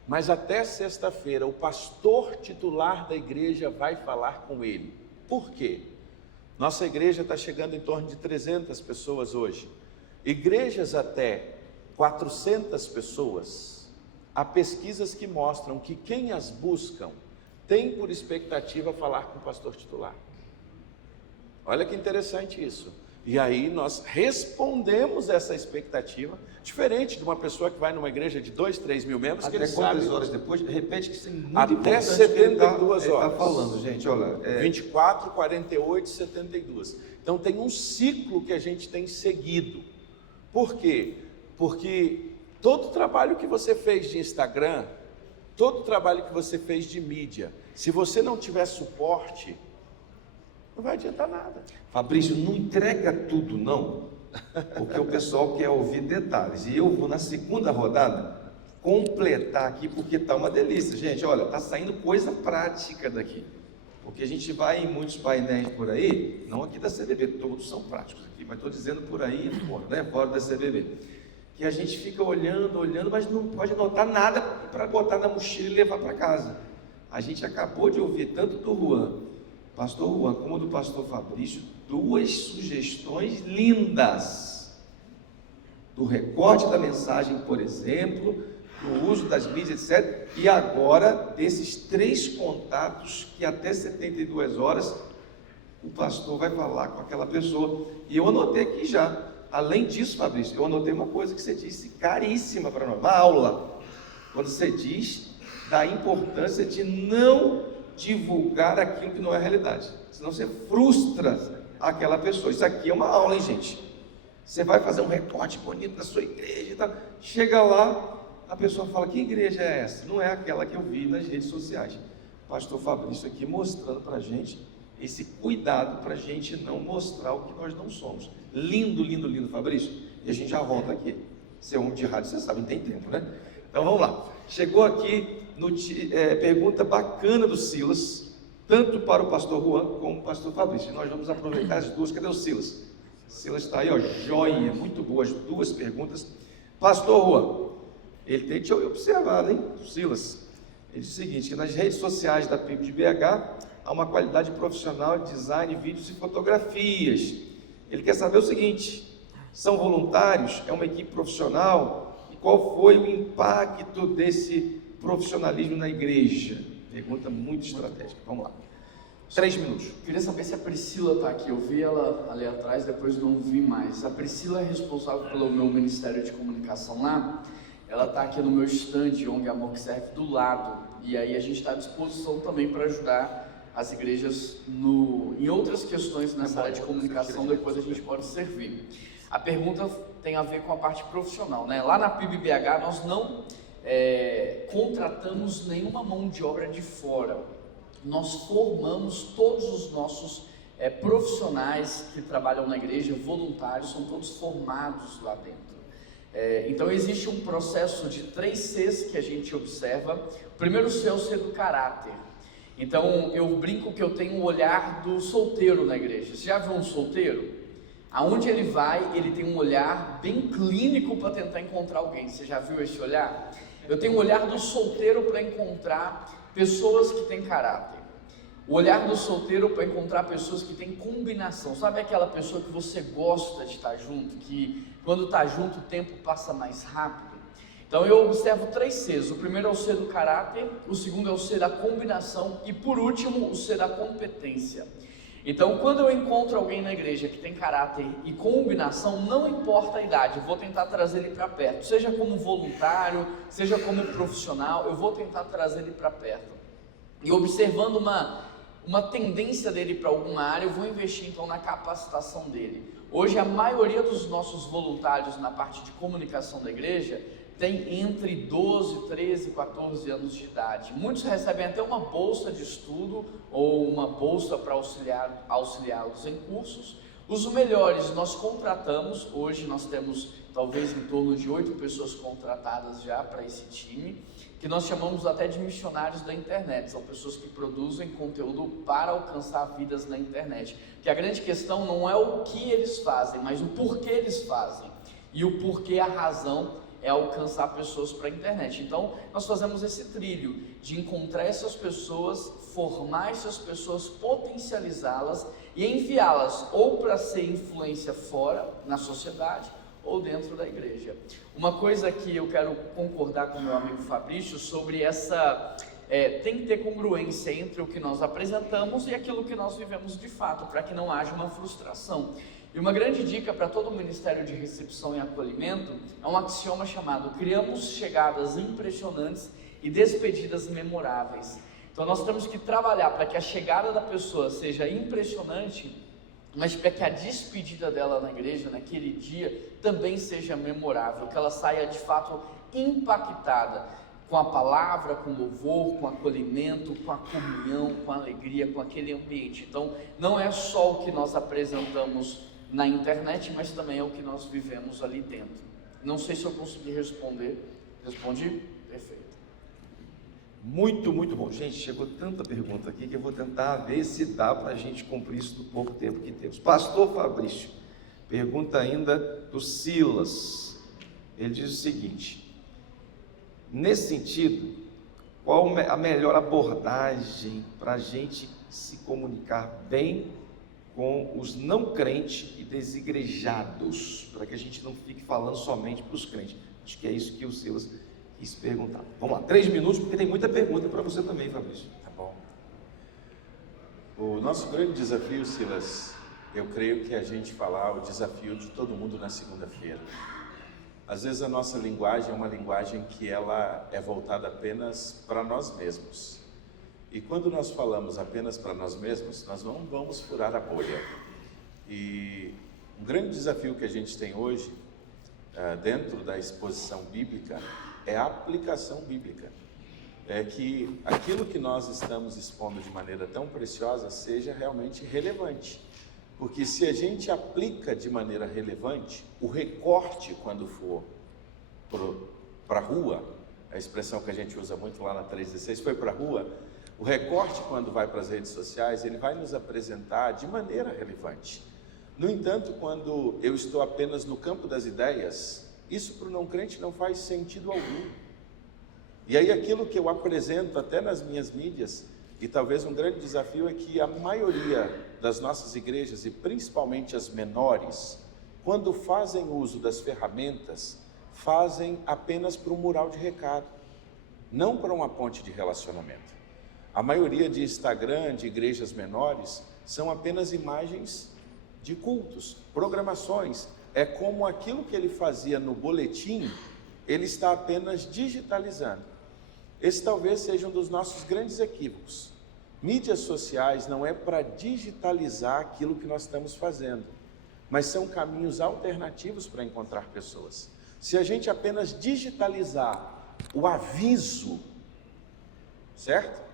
mas até sexta-feira, o pastor titular da igreja vai falar com ele. Por quê? Nossa igreja está chegando em torno de 300 pessoas hoje. Igrejas até 400 pessoas, há pesquisas que mostram que quem as buscam tem por expectativa falar com o pastor titular. Olha que interessante isso. E aí nós respondemos essa expectativa, diferente de uma pessoa que vai numa igreja de 2, 3 mil membros, que Até ele quantas sabe... horas depois? Repete que isso é muito Até importante. 72 ele horas. está falando, gente, olha... 24, 48, 72. Então tem um ciclo que a gente tem seguido. Por quê? Porque todo trabalho que você fez de Instagram, todo trabalho que você fez de mídia, se você não tiver suporte, não vai adiantar nada. Fabrício, não entrega tudo não, porque o pessoal quer ouvir detalhes. E eu vou na segunda rodada completar aqui, porque está uma delícia. Gente, olha, está saindo coisa prática daqui. Porque a gente vai em muitos painéis por aí, não aqui da CBB, todos são práticos aqui, mas estou dizendo por aí, fora da CBB. Que a gente fica olhando, mas não pode anotar nada para botar na mochila e levar para casa. A gente acabou de ouvir tanto do pastor Juan, como do pastor Fabrício, 2 sugestões lindas. Do recorte da mensagem, por exemplo, do uso das mídias, etc. E agora, desses 3 contatos que até 72 horas o pastor vai falar com aquela pessoa. E eu anotei aqui já. Além disso, Fabrício, eu anotei uma coisa que você disse caríssima para nós, uma aula. Quando você diz da importância de não divulgar aquilo que não é realidade. Senão você frustra aquela pessoa. Isso aqui é uma aula, hein, gente? Você vai fazer um recorte bonito da sua igreja e tal. Chega lá, a pessoa fala, que igreja é essa? Não é aquela que eu vi nas redes sociais. Pastor Fabrício aqui mostrando para a gente esse cuidado para a gente não mostrar o que nós não somos. Lindo, lindo, lindo, Fabrício. E a gente já volta aqui. Ser homem de rádio, você sabe, não tem tempo, né? Então vamos lá. Chegou aqui pergunta bacana do Silas, tanto para o pastor Juan como o pastor Fabrício. Nós vamos aproveitar as duas. Cadê o Silas? Silas está aí, ó, joia, muito boas, 2 perguntas. Pastor Juan, ele tem te observado, hein, Silas? Ele diz o seguinte, que nas redes sociais da PIB de BH há uma qualidade profissional de design, vídeos e fotografias. Ele quer saber o seguinte, são voluntários? É uma equipe profissional? E qual foi o impacto desse profissionalismo na igreja? Pergunta muito estratégica. Vamos lá. 3 minutos. Queria saber se a Priscila está aqui. Eu vi ela ali atrás, depois não vi mais. A Priscila é responsável pelo meu Ministério de Comunicação lá. Ela está aqui no meu stand, ONG Amor que Serve, do lado. E aí a gente está à disposição também para ajudar as igrejas em outras questões nessa área de comunicação. Depois a gente pode servir. A pergunta tem a ver com a parte profissional, né? Lá na PIB-BH nós não contratamos nenhuma mão de obra de fora. Nós formamos todos os nossos profissionais que trabalham na igreja, voluntários, são todos formados lá dentro. Então existe um processo de 3 Cs que a gente observa. O primeiro C é o C do caráter. Então eu brinco que eu tenho o olhar do solteiro na igreja. Você já viu um solteiro? Aonde ele vai, ele tem um olhar bem clínico para tentar encontrar alguém. Você já viu esse olhar? Eu tenho o olhar do solteiro para encontrar pessoas que têm caráter. O olhar do solteiro para encontrar pessoas que têm combinação. Sabe aquela pessoa que você gosta de estar junto, que quando está junto o tempo passa mais rápido? Então eu observo 3 Cs. O primeiro é o C do caráter, o segundo é o C da combinação e por último o C da competência. Então quando eu encontro alguém na igreja que tem caráter e combinação, não importa a idade, eu vou tentar trazer ele para perto. Seja como voluntário, seja como profissional, eu vou tentar trazer ele para perto. E observando uma tendência dele para alguma área, eu vou investir então na capacitação dele. Hoje a maioria dos nossos voluntários na parte de comunicação da igreja tem entre 12, 13, 14 anos de idade. Muitos recebem até uma bolsa de estudo ou uma bolsa para auxiliá-los em cursos. Os melhores nós contratamos, hoje nós temos talvez em torno de 8 pessoas contratadas já para esse time, que nós chamamos até de missionários da internet. São pessoas que produzem conteúdo para alcançar vidas na internet. Que a grande questão não é o que eles fazem, mas o porquê eles fazem. E o porquê, a razão é alcançar pessoas para a internet. Então, nós fazemos esse trilho de encontrar essas pessoas, formar essas pessoas, potencializá-las e enviá-las ou para ser influência fora, na sociedade, ou dentro da igreja. Uma coisa que eu quero concordar com o meu amigo Fabrício sobre essa... tem que ter congruência entre o que nós apresentamos e aquilo que nós vivemos de fato, para que não haja uma frustração. E uma grande dica para todo o Ministério de Recepção e Acolhimento é um axioma chamado: criamos chegadas impressionantes e despedidas memoráveis. Então nós temos que trabalhar para que a chegada da pessoa seja impressionante, mas para que a despedida dela na igreja, naquele dia, também seja memorável, que ela saia de fato impactada com a palavra, com o louvor, com o acolhimento, com a comunhão, com a alegria, com aquele ambiente. Então não é só o que nós apresentamos na internet, mas também é o que nós vivemos ali dentro. Não sei se eu consegui responder. Respondi? Perfeito. Muito, muito bom. Gente, chegou tanta pergunta aqui que eu vou tentar ver se dá para a gente cumprir isso no pouco tempo que temos. Pastor Fabrício, pergunta ainda do Silas. Ele diz o seguinte: nesse sentido, qual a melhor abordagem para a gente se comunicar bem com os não crentes e desigrejados, para que a gente não fique falando somente para os crentes? Acho que é isso que o Silas quis perguntar. Vamos lá, 3 minutos, porque tem muita pergunta para você também, Fabrício. Tá bom. O nosso grande desafio, Silas, eu creio que é a gente falar o desafio de todo mundo na segunda-feira. Às vezes a nossa linguagem é uma linguagem que ela é voltada apenas para nós mesmos. E quando nós falamos apenas para nós mesmos, nós não vamos furar a bolha. E um grande desafio que a gente tem hoje, dentro da exposição bíblica, é a aplicação bíblica. É que aquilo que nós estamos expondo de maneira tão preciosa seja realmente relevante. Porque se a gente aplica de maneira relevante, o recorte quando for para a rua, a expressão que a gente usa muito lá na 316, foi para a rua, o recorte quando vai para as redes sociais, ele vai nos apresentar de maneira relevante. No entanto, quando eu estou apenas no campo das ideias, isso para o não crente não faz sentido algum. E aí aquilo que eu apresento até nas minhas mídias, e talvez um grande desafio é que a maioria das nossas igrejas, e principalmente as menores, quando fazem uso das ferramentas, fazem apenas para um mural de recado, não para uma ponte de relacionamento. A maioria de Instagram, de igrejas menores, são apenas imagens de cultos, programações. É como aquilo que ele fazia no boletim, ele está apenas digitalizando. Esse talvez seja um dos nossos grandes equívocos. Mídias sociais não é para digitalizar aquilo que nós estamos fazendo, mas são caminhos alternativos para encontrar pessoas. Se a gente apenas digitalizar o aviso, certo?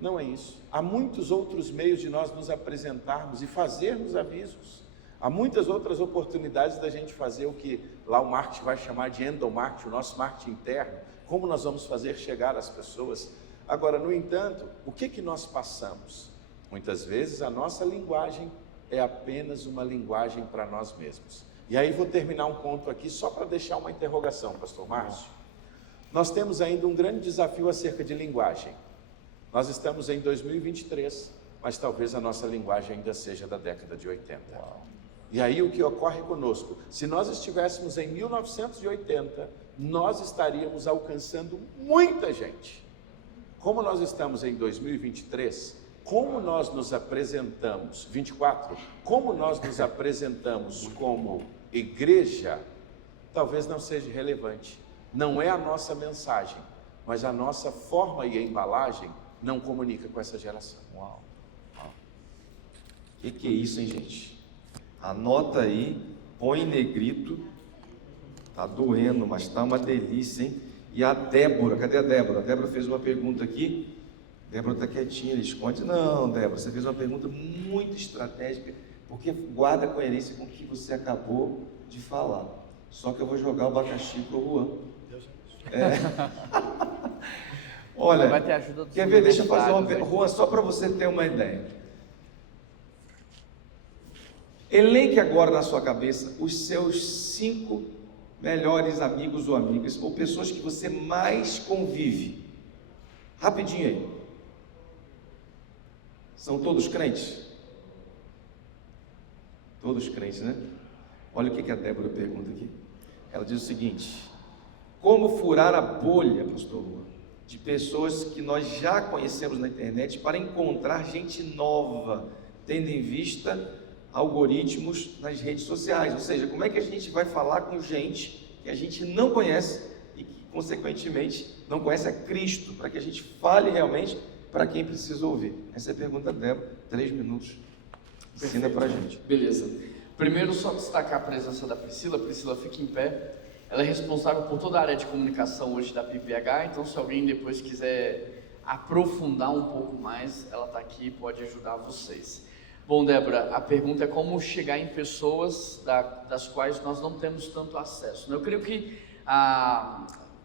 Não é isso. Há muitos outros meios de nós nos apresentarmos e fazermos avisos. Há muitas outras oportunidades da gente fazer o que lá o marketing vai chamar de endomarketing, o nosso marketing interno. Como nós vamos fazer chegar às pessoas? Agora, no entanto, o que nós passamos? Muitas vezes a nossa linguagem é apenas uma linguagem para nós mesmos. E aí vou terminar um ponto aqui só para deixar uma interrogação, pastor Márcio. Nós temos ainda um grande desafio acerca de linguagem. Nós estamos em 2023, mas talvez a nossa linguagem ainda seja da década de 80. E aí o que ocorre conosco? Se nós estivéssemos em 1980, nós estaríamos alcançando muita gente. Como nós estamos em 2023, como nós nos apresentamos, 24, como nós nos apresentamos como igreja, talvez não seja relevante. Não é a nossa mensagem, mas a nossa forma e a embalagem não comunica com essa geração. Uau. Que é isso, hein, gente? Anota aí, põe em negrito. Tá doendo, mas tá uma delícia, hein? E a Débora, cadê a Débora? A Débora fez uma pergunta aqui. A Débora tá quietinha, ele esconde. Não, Débora, você fez uma pergunta muito estratégica, porque guarda a coerência com o que você acabou de falar. Só que eu vou jogar o abacaxi pro Juan. Olha, vai ter ajuda dos quer ver? Deixa eu fazer uma universitários pergunta, Juan, só para você ter uma ideia. Elenque agora na sua cabeça os seus 5 melhores amigos ou amigas, ou pessoas que você mais convive. Rapidinho aí. São todos crentes? Todos crentes, né? Olha o que a Débora pergunta aqui. Ela diz o seguinte: como furar a bolha, pastor Juan, de pessoas que nós já conhecemos na internet para encontrar gente nova, tendo em vista algoritmos nas redes sociais, ou seja, como é que a gente vai falar com gente que a gente não conhece e que, consequentemente, não conhece a Cristo, para que a gente fale realmente para quem precisa ouvir. Essa é a pergunta dela, 3 minutos, ensina para a gente. Beleza. Primeiro, só destacar a presença da Priscila. Priscila, fica em pé. Ela é responsável por toda a área de comunicação hoje da PPH, então se alguém depois quiser aprofundar um pouco mais, ela está aqui e pode ajudar vocês. Bom, Débora, a pergunta é como chegar em pessoas das quais nós não temos tanto acesso. Eu creio que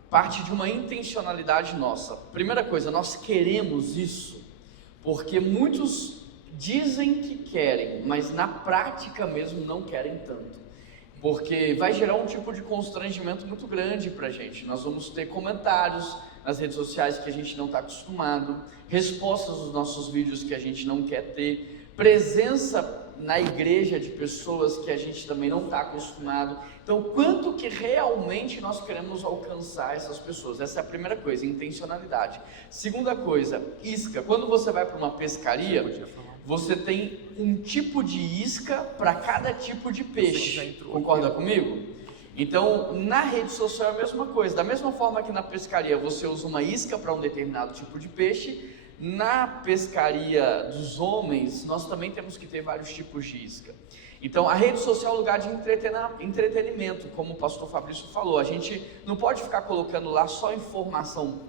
parte de uma intencionalidade nossa. Primeira coisa, nós queremos isso, porque muitos dizem que querem, mas na prática mesmo não querem tanto. Porque vai gerar um tipo de constrangimento muito grande para a gente. Nós vamos ter comentários nas redes sociais que a gente não está acostumado, respostas dos nossos vídeos que a gente não quer ter, presença na igreja de pessoas que a gente também não está acostumado. Então, quanto que realmente nós queremos alcançar essas pessoas? Essa é a primeira coisa, intencionalidade. Segunda coisa, isca. Quando você vai para uma pescaria, você tem um tipo de isca para cada tipo de peixe. Concorda comigo? Então, na rede social é a mesma coisa. Da mesma forma que na pescaria você usa uma isca para um determinado tipo de peixe, na pescaria dos homens, nós também temos que ter vários tipos de isca. Então, a rede social é um lugar de entretenimento, como o pastor Fabrício falou. A gente não pode ficar colocando lá só informação.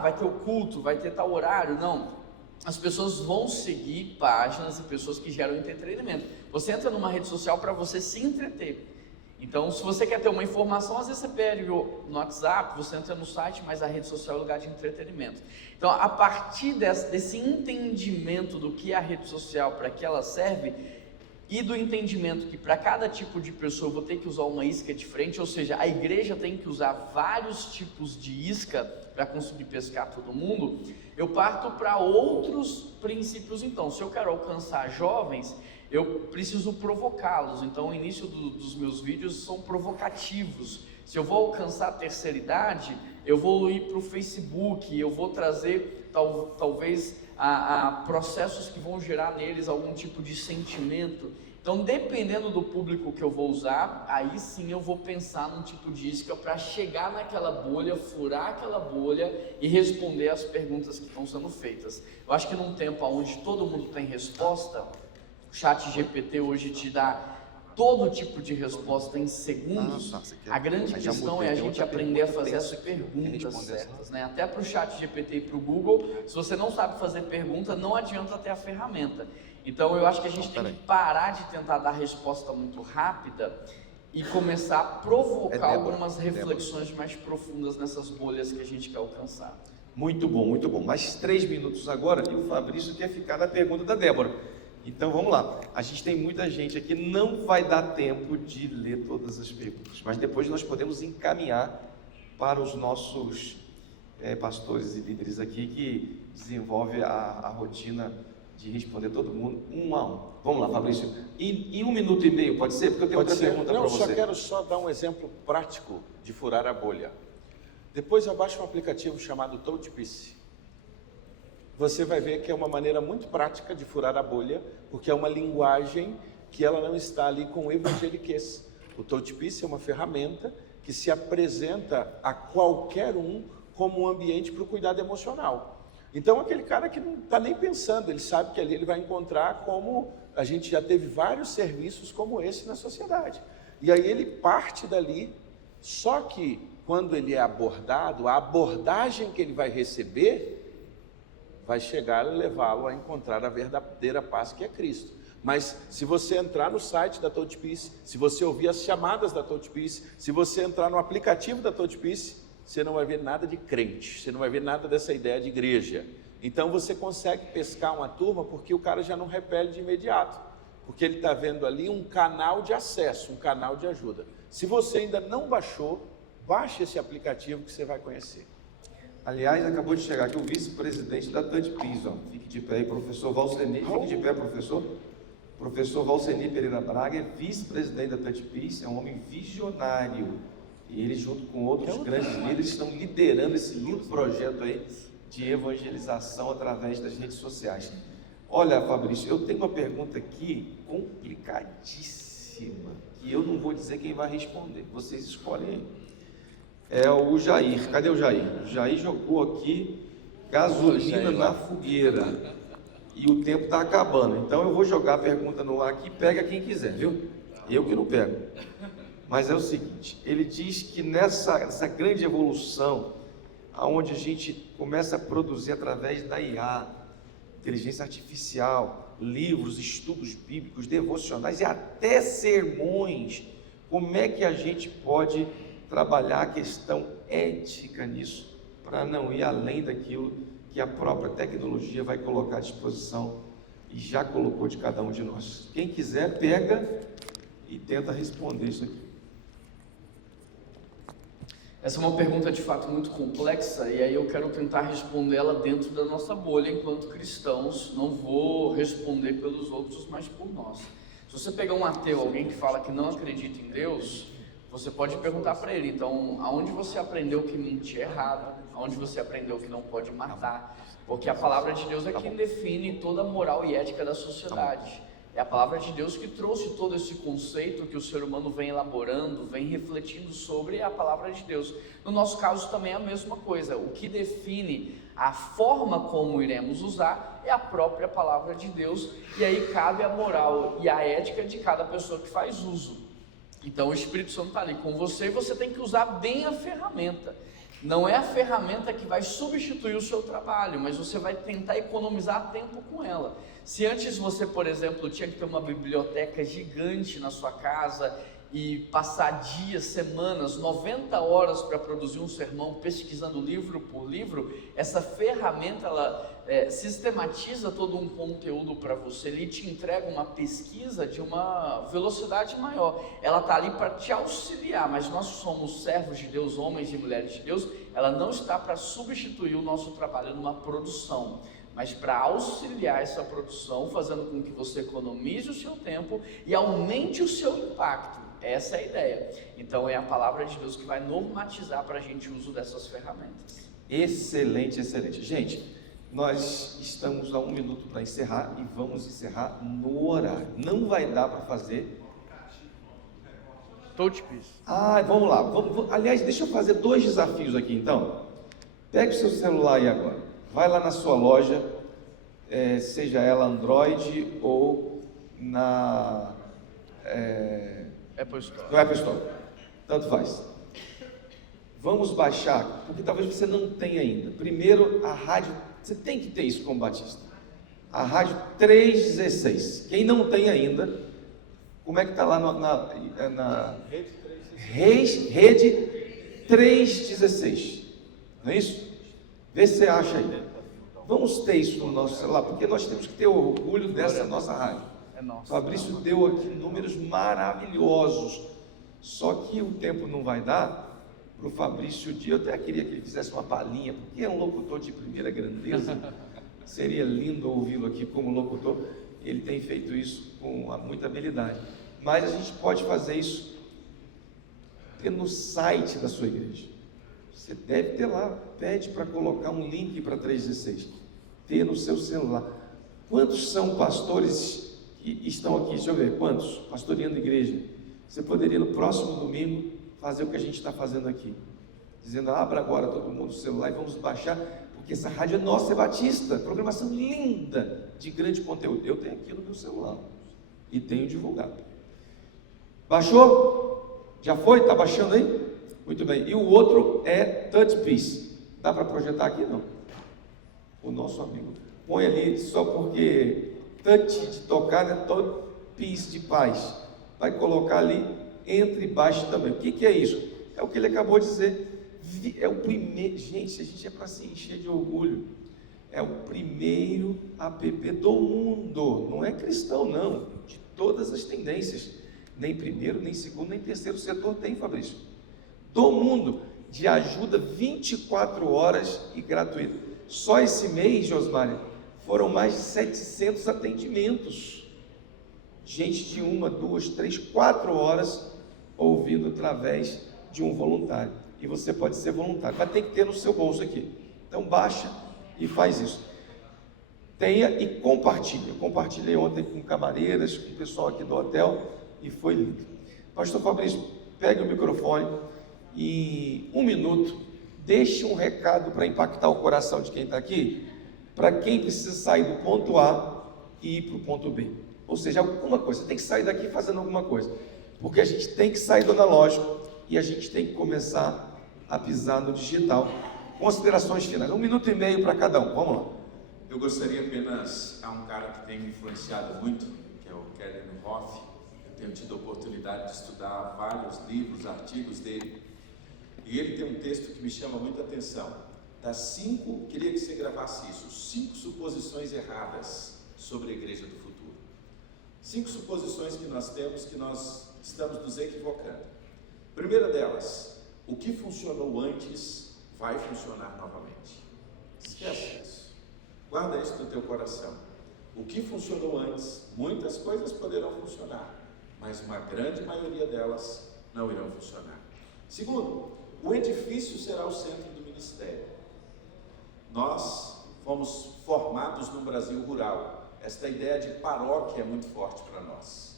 Vai ter o culto, vai ter tal horário. Não. As pessoas vão seguir páginas e pessoas que geram entretenimento. Você entra numa rede social para você se entreter. Então, se você quer ter uma informação, às vezes você pede no WhatsApp, você entra no site, mas a rede social é um lugar de entretenimento. Então, a partir desse entendimento do que é a rede social, para que ela serve, e do entendimento que para cada tipo de pessoa eu vou ter que usar uma isca diferente, ou seja, a igreja tem que usar vários tipos de isca para conseguir pescar todo mundo, eu parto para outros princípios. Então, se eu quero alcançar jovens, eu preciso provocá-los. Então, o início dos meus vídeos são provocativos. Se eu vou alcançar a terceira idade, eu vou ir para o Facebook, eu vou trazer talvez a processos que vão gerar neles algum tipo de sentimento. Então, dependendo do público que eu vou usar, aí sim eu vou pensar num tipo de isca para chegar naquela bolha, furar aquela bolha e responder as perguntas que estão sendo feitas. Eu acho que num tempo onde todo mundo tem resposta, o ChatGPT hoje te dá todo tipo de resposta em segundos. A grande questão é a gente aprender a fazer as perguntas certas, né? Até para o ChatGPT e para o Google, se você não sabe fazer pergunta, não adianta ter a ferramenta. Então eu acho que a gente tem que parar de tentar dar resposta muito rápida e começar a provocar algumas reflexões mais profundas nessas bolhas que a gente quer alcançar. Muito bom, muito bom. Mais 3 minutos agora e o Fabrício quer ficar na pergunta da Débora. Então vamos lá, a gente tem muita gente aqui, não vai dar tempo de ler todas as perguntas, mas depois nós podemos encaminhar para os nossos pastores e líderes aqui que desenvolvem a rotina de responder todo mundo um a um. Vamos lá, Fabrício, em 1 minuto e meio, pode ser? Porque eu tenho outra pergunta para você. Eu quero dar um exemplo prático de furar a bolha. Depois eu baixo um aplicativo chamado TouchPiece. Você vai ver que é uma maneira muito prática de furar a bolha, porque é uma linguagem que ela não está ali com evangeliquez. O TouchPiece é uma ferramenta que se apresenta a qualquer um como um ambiente para o cuidado emocional. Então, aquele cara que não está nem pensando, ele sabe que ali ele vai encontrar como a gente já teve vários serviços como esse na sociedade. E aí ele parte dali, só que quando ele é abordado, a abordagem que ele vai receber vai chegar e levá-lo a encontrar a verdadeira paz que é Cristo. Mas se você entrar no site da TouchPiece, se você ouvir as chamadas da TouchPiece, se você entrar no aplicativo da TouchPiece, você não vai ver nada de crente, você não vai ver nada dessa ideia de igreja. Então você consegue pescar uma turma porque o cara já não repele de imediato, porque ele está vendo ali um canal de acesso, um canal de ajuda. Se você ainda não baixou, baixe esse aplicativo que você vai conhecer. Aliás, acabou de chegar aqui o vice-presidente da TouchPiece, fique de pé aí, professor Valceni, fique de pé, professor. Professor Valceni Pereira Braga é vice-presidente da TouchPiece, é um homem visionário, e ele junto com outros grandes líderes estão liderando esse lindo projeto aí de evangelização através das redes sociais. Olha, Fabrício, eu tenho uma pergunta aqui complicadíssima, que eu não vou dizer quem vai responder, vocês escolhem aí. É o Jair. Cadê o Jair? O Jair jogou aqui gasolina na fogueira e o tempo está acabando. Então eu vou jogar a pergunta no ar aqui, pega quem quiser, viu? Eu que não pego. Mas é o seguinte, ele diz que nessa grande evolução, onde a gente começa a produzir através da IA, inteligência artificial, livros, estudos bíblicos, devocionais e até sermões, como é que a gente pode trabalhar a questão ética nisso, para não ir além daquilo que a própria tecnologia vai colocar à disposição e já colocou de cada um de nós. Quem quiser, pega e tenta responder isso aqui. Essa é uma pergunta de fato muito complexa e aí eu quero tentar responder ela dentro da nossa bolha enquanto cristãos. Não vou responder pelos outros, mas por nós. Se você pegar um ateu, alguém que fala que não acredita em Deus, você pode perguntar para ele, então, aonde você aprendeu que mentir é errado? Aonde você aprendeu que não pode matar? Porque a palavra de Deus é quem define toda a moral e ética da sociedade. É a palavra de Deus que trouxe todo esse conceito que o ser humano vem elaborando, vem refletindo sobre a palavra de Deus. No nosso caso também é a mesma coisa. O que define a forma como iremos usar é a própria palavra de Deus. E aí cabe a moral e a ética de cada pessoa que faz uso. Então o Espírito Santo está ali com você e você tem que usar bem a ferramenta. Não é a ferramenta que vai substituir o seu trabalho, mas você vai tentar economizar tempo com ela. Se antes você, por exemplo, tinha que ter uma biblioteca gigante na sua casa e passar dias, semanas, 90 horas para produzir um sermão, pesquisando livro por livro, essa ferramenta, ela sistematiza todo um conteúdo para você, ele te entrega uma pesquisa de uma velocidade maior, ela está ali para te auxiliar, mas nós somos servos de Deus, homens e mulheres de Deus, ela não está para substituir o nosso trabalho numa produção, mas para auxiliar essa produção, fazendo com que você economize o seu tempo e aumente o seu impacto. Essa é a ideia. Então é a palavra de Deus que vai normatizar para a gente o uso dessas ferramentas. Excelente, excelente. Gente, nós estamos a 1 minuto para encerrar e vamos encerrar no horário. Não vai dar para fazer. Touch piece. Vamos lá. Aliás, deixa eu fazer 2 desafios aqui então. Pegue o seu celular aí agora. Vai lá na sua loja, seja ela Android ou na Apple Store. No Apple Store. Tanto faz. Vamos baixar, porque talvez você não tenha ainda. Primeiro, a rádio, você tem que ter isso como batista. A rádio 316. Quem não tem ainda, como é que está lá na Rede 316. Não é isso? Vê se você acha aí. Vamos ter isso no nosso celular, porque nós temos que ter orgulho dessa nossa rádio. Fabrício deu aqui números maravilhosos, só que o tempo não vai dar para o Fabrício o dia. Eu até queria que ele fizesse uma palhinha, porque é um locutor de primeira grandeza, seria lindo ouvi-lo aqui como locutor. Ele tem feito isso com muita habilidade, mas a gente pode fazer isso no site da sua igreja. Você deve ter lá, pede para colocar um link para 316, ter no seu celular. Quantos são pastores que estão aqui? Deixa eu ver, quantos? Pastoreando igreja. Você poderia no próximo domingo fazer o que a gente está fazendo aqui, dizendo, abra agora todo mundo o celular e vamos baixar, porque essa rádio é nossa, é batista, programação linda, de grande conteúdo. Eu tenho aqui no meu celular e tenho divulgado. Baixou? Já foi? Está baixando aí? Muito bem. E o outro é Touch Piece. Dá para projetar aqui? Não. O nosso amigo. Põe ali só porque touch de tocar, né? Touch Piece de paz. Vai colocar ali, entre e baixe também. O que é isso? É o que ele acabou de dizer. É o primeiro. Gente, a gente é para se encher de orgulho. É o primeiro app do mundo. Não é cristão, não. De todas as tendências. Nem primeiro, nem segundo, nem terceiro setor tem, Fabrício. Do mundo, de ajuda 24 horas e gratuito. Só esse mês, Josmar, foram mais de 700 atendimentos. Gente de 1, 2, 3, 4 horas ouvindo através de um voluntário. E você pode ser voluntário, mas tem que ter no seu bolso aqui. Então baixa e faz isso. tenha e compartilhe. Eu compartilhei ontem com camareiras, com o pessoal aqui do hotel e foi lindo. Pastor Fabrício, pegue o microfone e 1 minuto, deixe um recado para impactar o coração de quem está aqui, para quem precisa sair do ponto A e ir para o ponto B. Ou seja, alguma coisa, você tem que sair daqui fazendo alguma coisa, porque a gente tem que sair do analógico e a gente tem que começar a pisar no digital. Considerações finais, 1 minuto e meio para cada um, vamos lá. Eu gostaria apenas, há um cara que tem me influenciado muito, que é o Kellen Hoff. Eu tenho tido a oportunidade de estudar vários livros, artigos dele, e ele tem um texto que me chama muita atenção. Das 5, queria que você gravasse isso, 5 suposições erradas sobre a igreja do futuro. 5 suposições que nós temos, que nós estamos nos equivocando. Primeira delas, o que funcionou antes vai funcionar novamente. Esquece isso. Guarda isso no teu coração. O que funcionou antes, muitas coisas poderão funcionar, mas uma grande maioria delas não irão funcionar. Segundo, o edifício será o centro do ministério. Nós fomos formados no Brasil rural. Esta ideia de paróquia é muito forte para nós.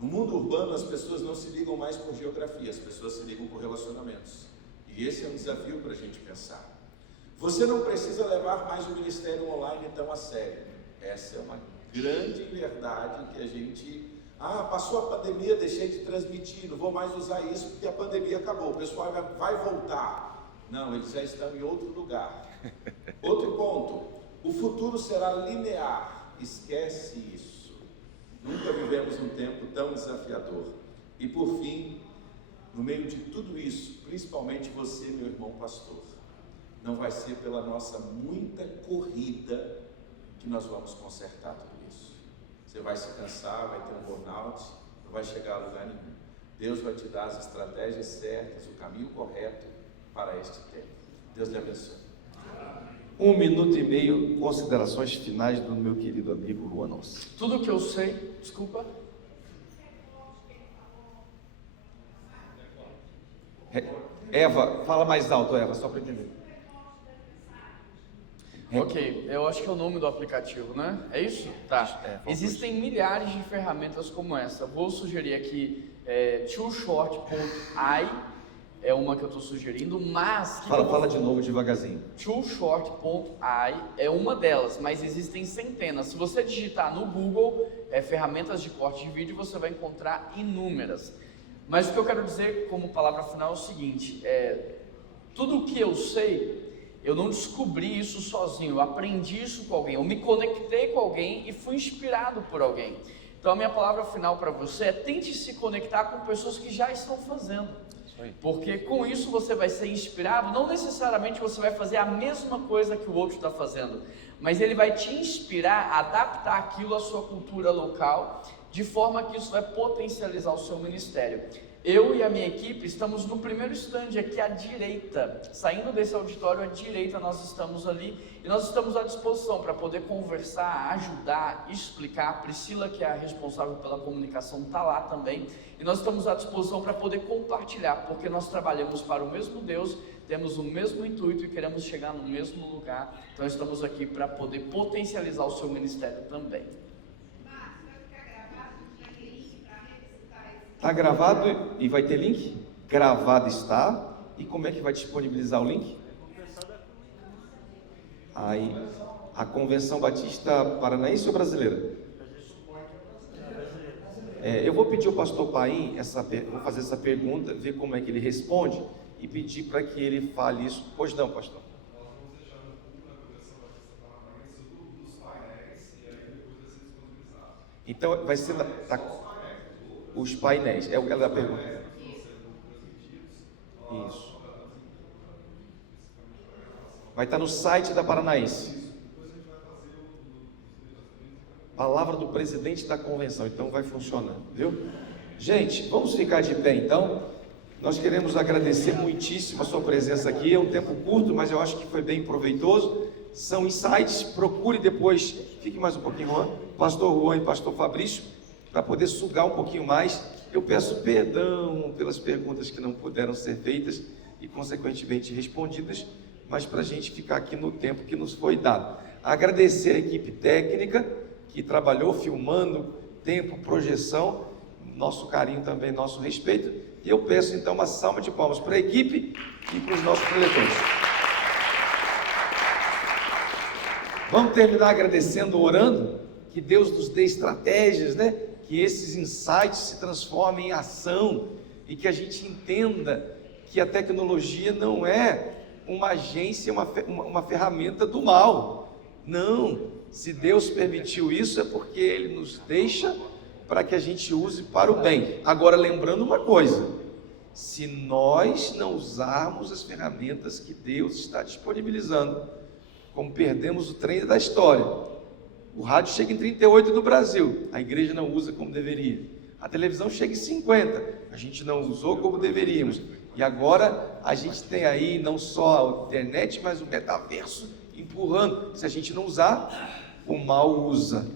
No mundo urbano, as pessoas não se ligam mais por geografia, as pessoas se ligam por relacionamentos. E esse é um desafio para a gente pensar. Você não precisa levar mais o ministério online tão a sério. Essa é uma grande verdade que a gente... passou a pandemia, deixei de transmitir, não vou mais usar isso porque a pandemia acabou, o pessoal vai voltar. Não, eles já estão em outro lugar. Outro ponto, o futuro será linear. Esquece isso. Nunca vivemos um tempo tão desafiador. E por fim, no meio de tudo isso, principalmente você, meu irmão pastor, não vai ser pela nossa muita corrida que nós vamos consertar tudo isso. Você vai se cansar, vai ter um burnout, não vai chegar a lugar nenhum. Deus vai te dar as estratégias certas, o caminho correto para este tempo. Deus lhe abençoe. 1 minuto e meio, considerações finais do meu querido amigo Juan Nossi. Tudo que eu sei, desculpa. Eva, fala mais alto, Eva, só para entender. Ok, eu acho que é o nome do aplicativo, né? É isso? Tá. Existem milhares de ferramentas como essa. Vou sugerir aqui TooShort.ai, é uma que eu estou sugerindo, mas... Fala de novo devagarzinho. TooShort.ai é uma delas, mas existem centenas. Se você digitar no Google ferramentas de corte de vídeo, você vai encontrar inúmeras. Mas o que eu quero dizer como palavra final é o seguinte, tudo o que eu sei, eu não descobri isso sozinho, eu aprendi isso com alguém, eu me conectei com alguém e fui inspirado por alguém. Então a minha palavra final para você é: tente se conectar com pessoas que já estão fazendo. Porque com isso você vai ser inspirado, não necessariamente você vai fazer a mesma coisa que o outro está fazendo, mas ele vai te inspirar a adaptar aquilo à sua cultura local, de forma que isso vai potencializar o seu ministério. Eu e a minha equipe estamos no primeiro stand aqui à direita, saindo desse auditório à direita nós estamos ali, e nós estamos à disposição para poder conversar, ajudar, explicar. A Priscila, que é a responsável pela comunicação, está lá também, e nós estamos à disposição para poder compartilhar, porque nós trabalhamos para o mesmo Deus, temos o mesmo intuito e queremos chegar no mesmo lugar. Então estamos aqui para poder potencializar o seu ministério também. Está gravado e vai ter link? Gravado está. E como é que vai disponibilizar o link? Aí, a Convenção Batista Paranaense ou brasileira? Eu vou pedir ao pastor Paim, vou fazer essa pergunta, ver como é que ele responde e pedir para que ele fale isso. Pois não, pastor. Nós vamos deixar no Google, na Convenção Batista Paranaense, dos painéis, e aí depois vai ser disponibilizado. Então, vai ser os painéis, é o que ela pergunta. Isso. Vai estar no site da Paranaense. Palavra do presidente da convenção, então vai funcionar, viu? Gente, vamos ficar de pé então. Nós queremos agradecer muitíssimo a sua presença aqui. É um tempo curto, mas eu acho que foi bem proveitoso. São insights, procure depois, fique mais um pouquinho, Juan, pastor Juan e pastor Fabrício, para poder sugar um pouquinho mais. Eu peço perdão pelas perguntas que não puderam ser feitas e consequentemente respondidas, mas para a gente ficar aqui no tempo que nos foi dado. Agradecer a equipe técnica que trabalhou filmando, tempo, projeção, nosso carinho também, nosso respeito. E eu peço então uma salva de palmas para a equipe e para os nossos preletores. Vamos terminar agradecendo, orando, que Deus nos dê estratégias, né? Que esses insights se transformem em ação e que a gente entenda que a tecnologia não é uma agência, uma ferramenta do mal. Não, se Deus permitiu isso é porque Ele nos deixa para que a gente use para o bem. Agora, lembrando uma coisa, se nós não usarmos as ferramentas que Deus está disponibilizando, como perdemos o trem da história. O rádio chega em 38 no Brasil, a igreja não usa como deveria. A televisão chega em 50, a gente não usou como deveríamos. E agora a gente tem aí não só a internet, mas o metaverso empurrando. Se a gente não usar, o mal usa.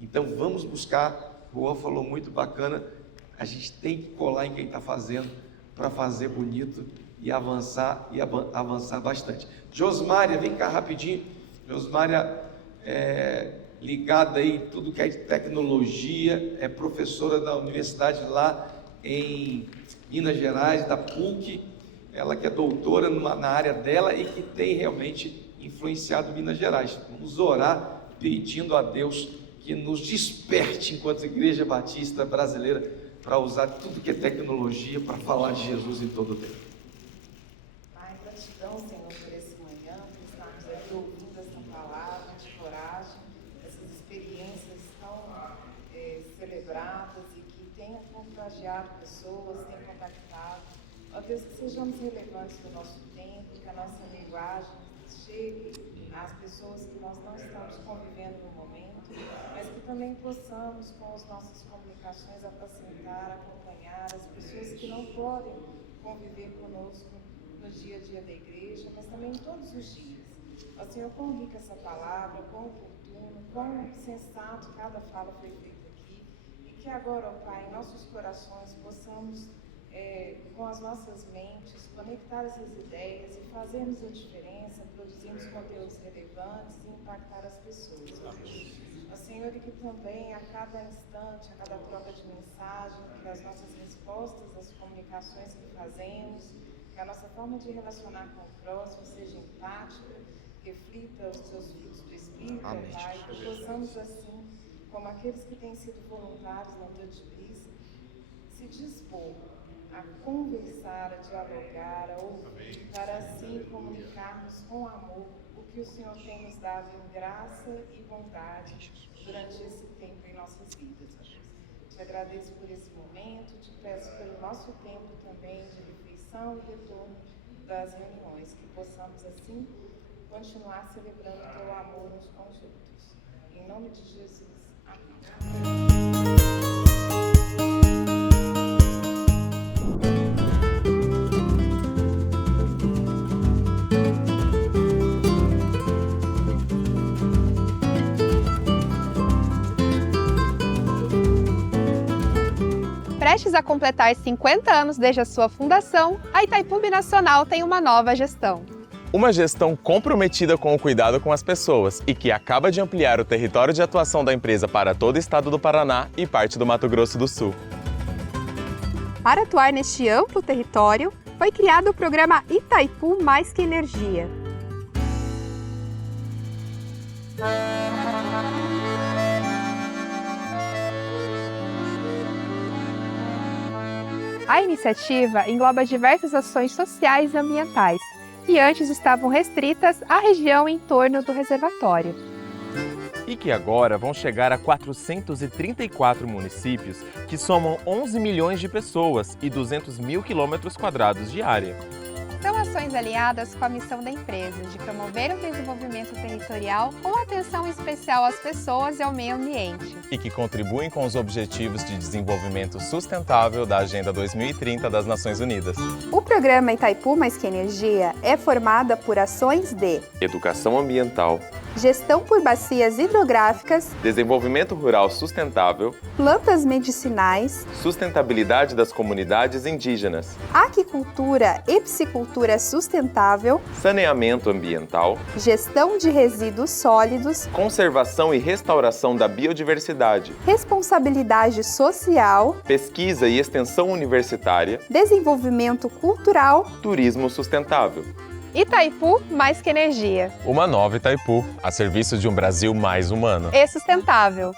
Então vamos buscar, o Juan falou muito bacana, a gente tem que colar em quem está fazendo para fazer bonito e avançar bastante. Josmária, vem cá rapidinho. Josmária ligada aí em tudo que é de tecnologia, é professora da universidade lá em Minas Gerais, da PUC, ela que é doutora na área dela e que tem realmente influenciado Minas Gerais. Vamos orar pedindo a Deus que nos desperte enquanto Igreja Batista Brasileira para usar tudo que é tecnologia para falar de Jesus em todo o tempo. Pai, gratidão, Senhor, por esse manhã, por estarmos aqui ouvindo essa palavra de coragem, essas experiências tão celebradas e que tenham contagiado pessoas, tenham contactado. Ó Deus, que sejamos relevantes no nosso tempo, que a nossa linguagem chegue às pessoas que nós não estamos convivendo no momento, mas que também possamos, com as nossas comunicações, apacentar, acompanhar as pessoas que não podem conviver conosco no dia a dia da igreja, mas também todos os dias. Ó Senhor, quão rica essa palavra, quão oportuno, quão sensato cada fala foi feita aqui, e que agora, ó Pai, em nossos corações possamos, com as nossas mentes, conectar essas ideias e fazermos a diferença, produzirmos conteúdos relevantes e impactar as pessoas. Ó Senhor, e que também a cada instante, a cada troca de mensagem, que as nossas respostas, as comunicações que fazemos, que a nossa forma de relacionar com o próximo seja empática, reflita os teus frutos do Espírito, ó Pai, que possamos assim, como aqueles que têm sido voluntários na Dutch Peace, se dispor a conversar, a dialogar, a ouvir, para assim comunicarmos com amor o que o Senhor tem nos dado em graça e bondade durante esse tempo em nossas vidas. Te agradeço por esse momento, te peço pelo nosso tempo também de refeição e retorno das reuniões, que possamos assim continuar celebrando o teu amor uns com os outros. Em nome de Jesus, amém. Prestes a completar 50 anos desde a sua fundação, a Itaipu Binacional tem uma nova gestão. Uma gestão comprometida com o cuidado com as pessoas e que acaba de ampliar o território de atuação da empresa para todo o estado do Paraná e parte do Mato Grosso do Sul. Para atuar neste amplo território, foi criado o programa Itaipu Mais que Energia. A iniciativa engloba diversas ações sociais e ambientais, que antes estavam restritas à região em torno do reservatório. E que agora vão chegar a 434 municípios, que somam 11 milhões de pessoas e 200 mil quilômetros quadrados de área. São ações alinhadas com a missão da empresa de promover o desenvolvimento territorial com atenção especial às pessoas e ao meio ambiente. E que contribuem com os Objetivos de Desenvolvimento Sustentável da Agenda 2030 das Nações Unidas. O programa Itaipu Mais que Energia é formado por ações de educação ambiental, gestão por bacias hidrográficas, desenvolvimento rural sustentável, plantas medicinais, sustentabilidade das comunidades indígenas, aquicultura e piscicultura sustentável, saneamento ambiental, gestão de resíduos sólidos, conservação e restauração da biodiversidade, responsabilidade social, pesquisa e extensão universitária, desenvolvimento cultural. turismo sustentável. Itaipu mais que energia Uma nova Itaipu, a serviço de um Brasil mais humano. e sustentável.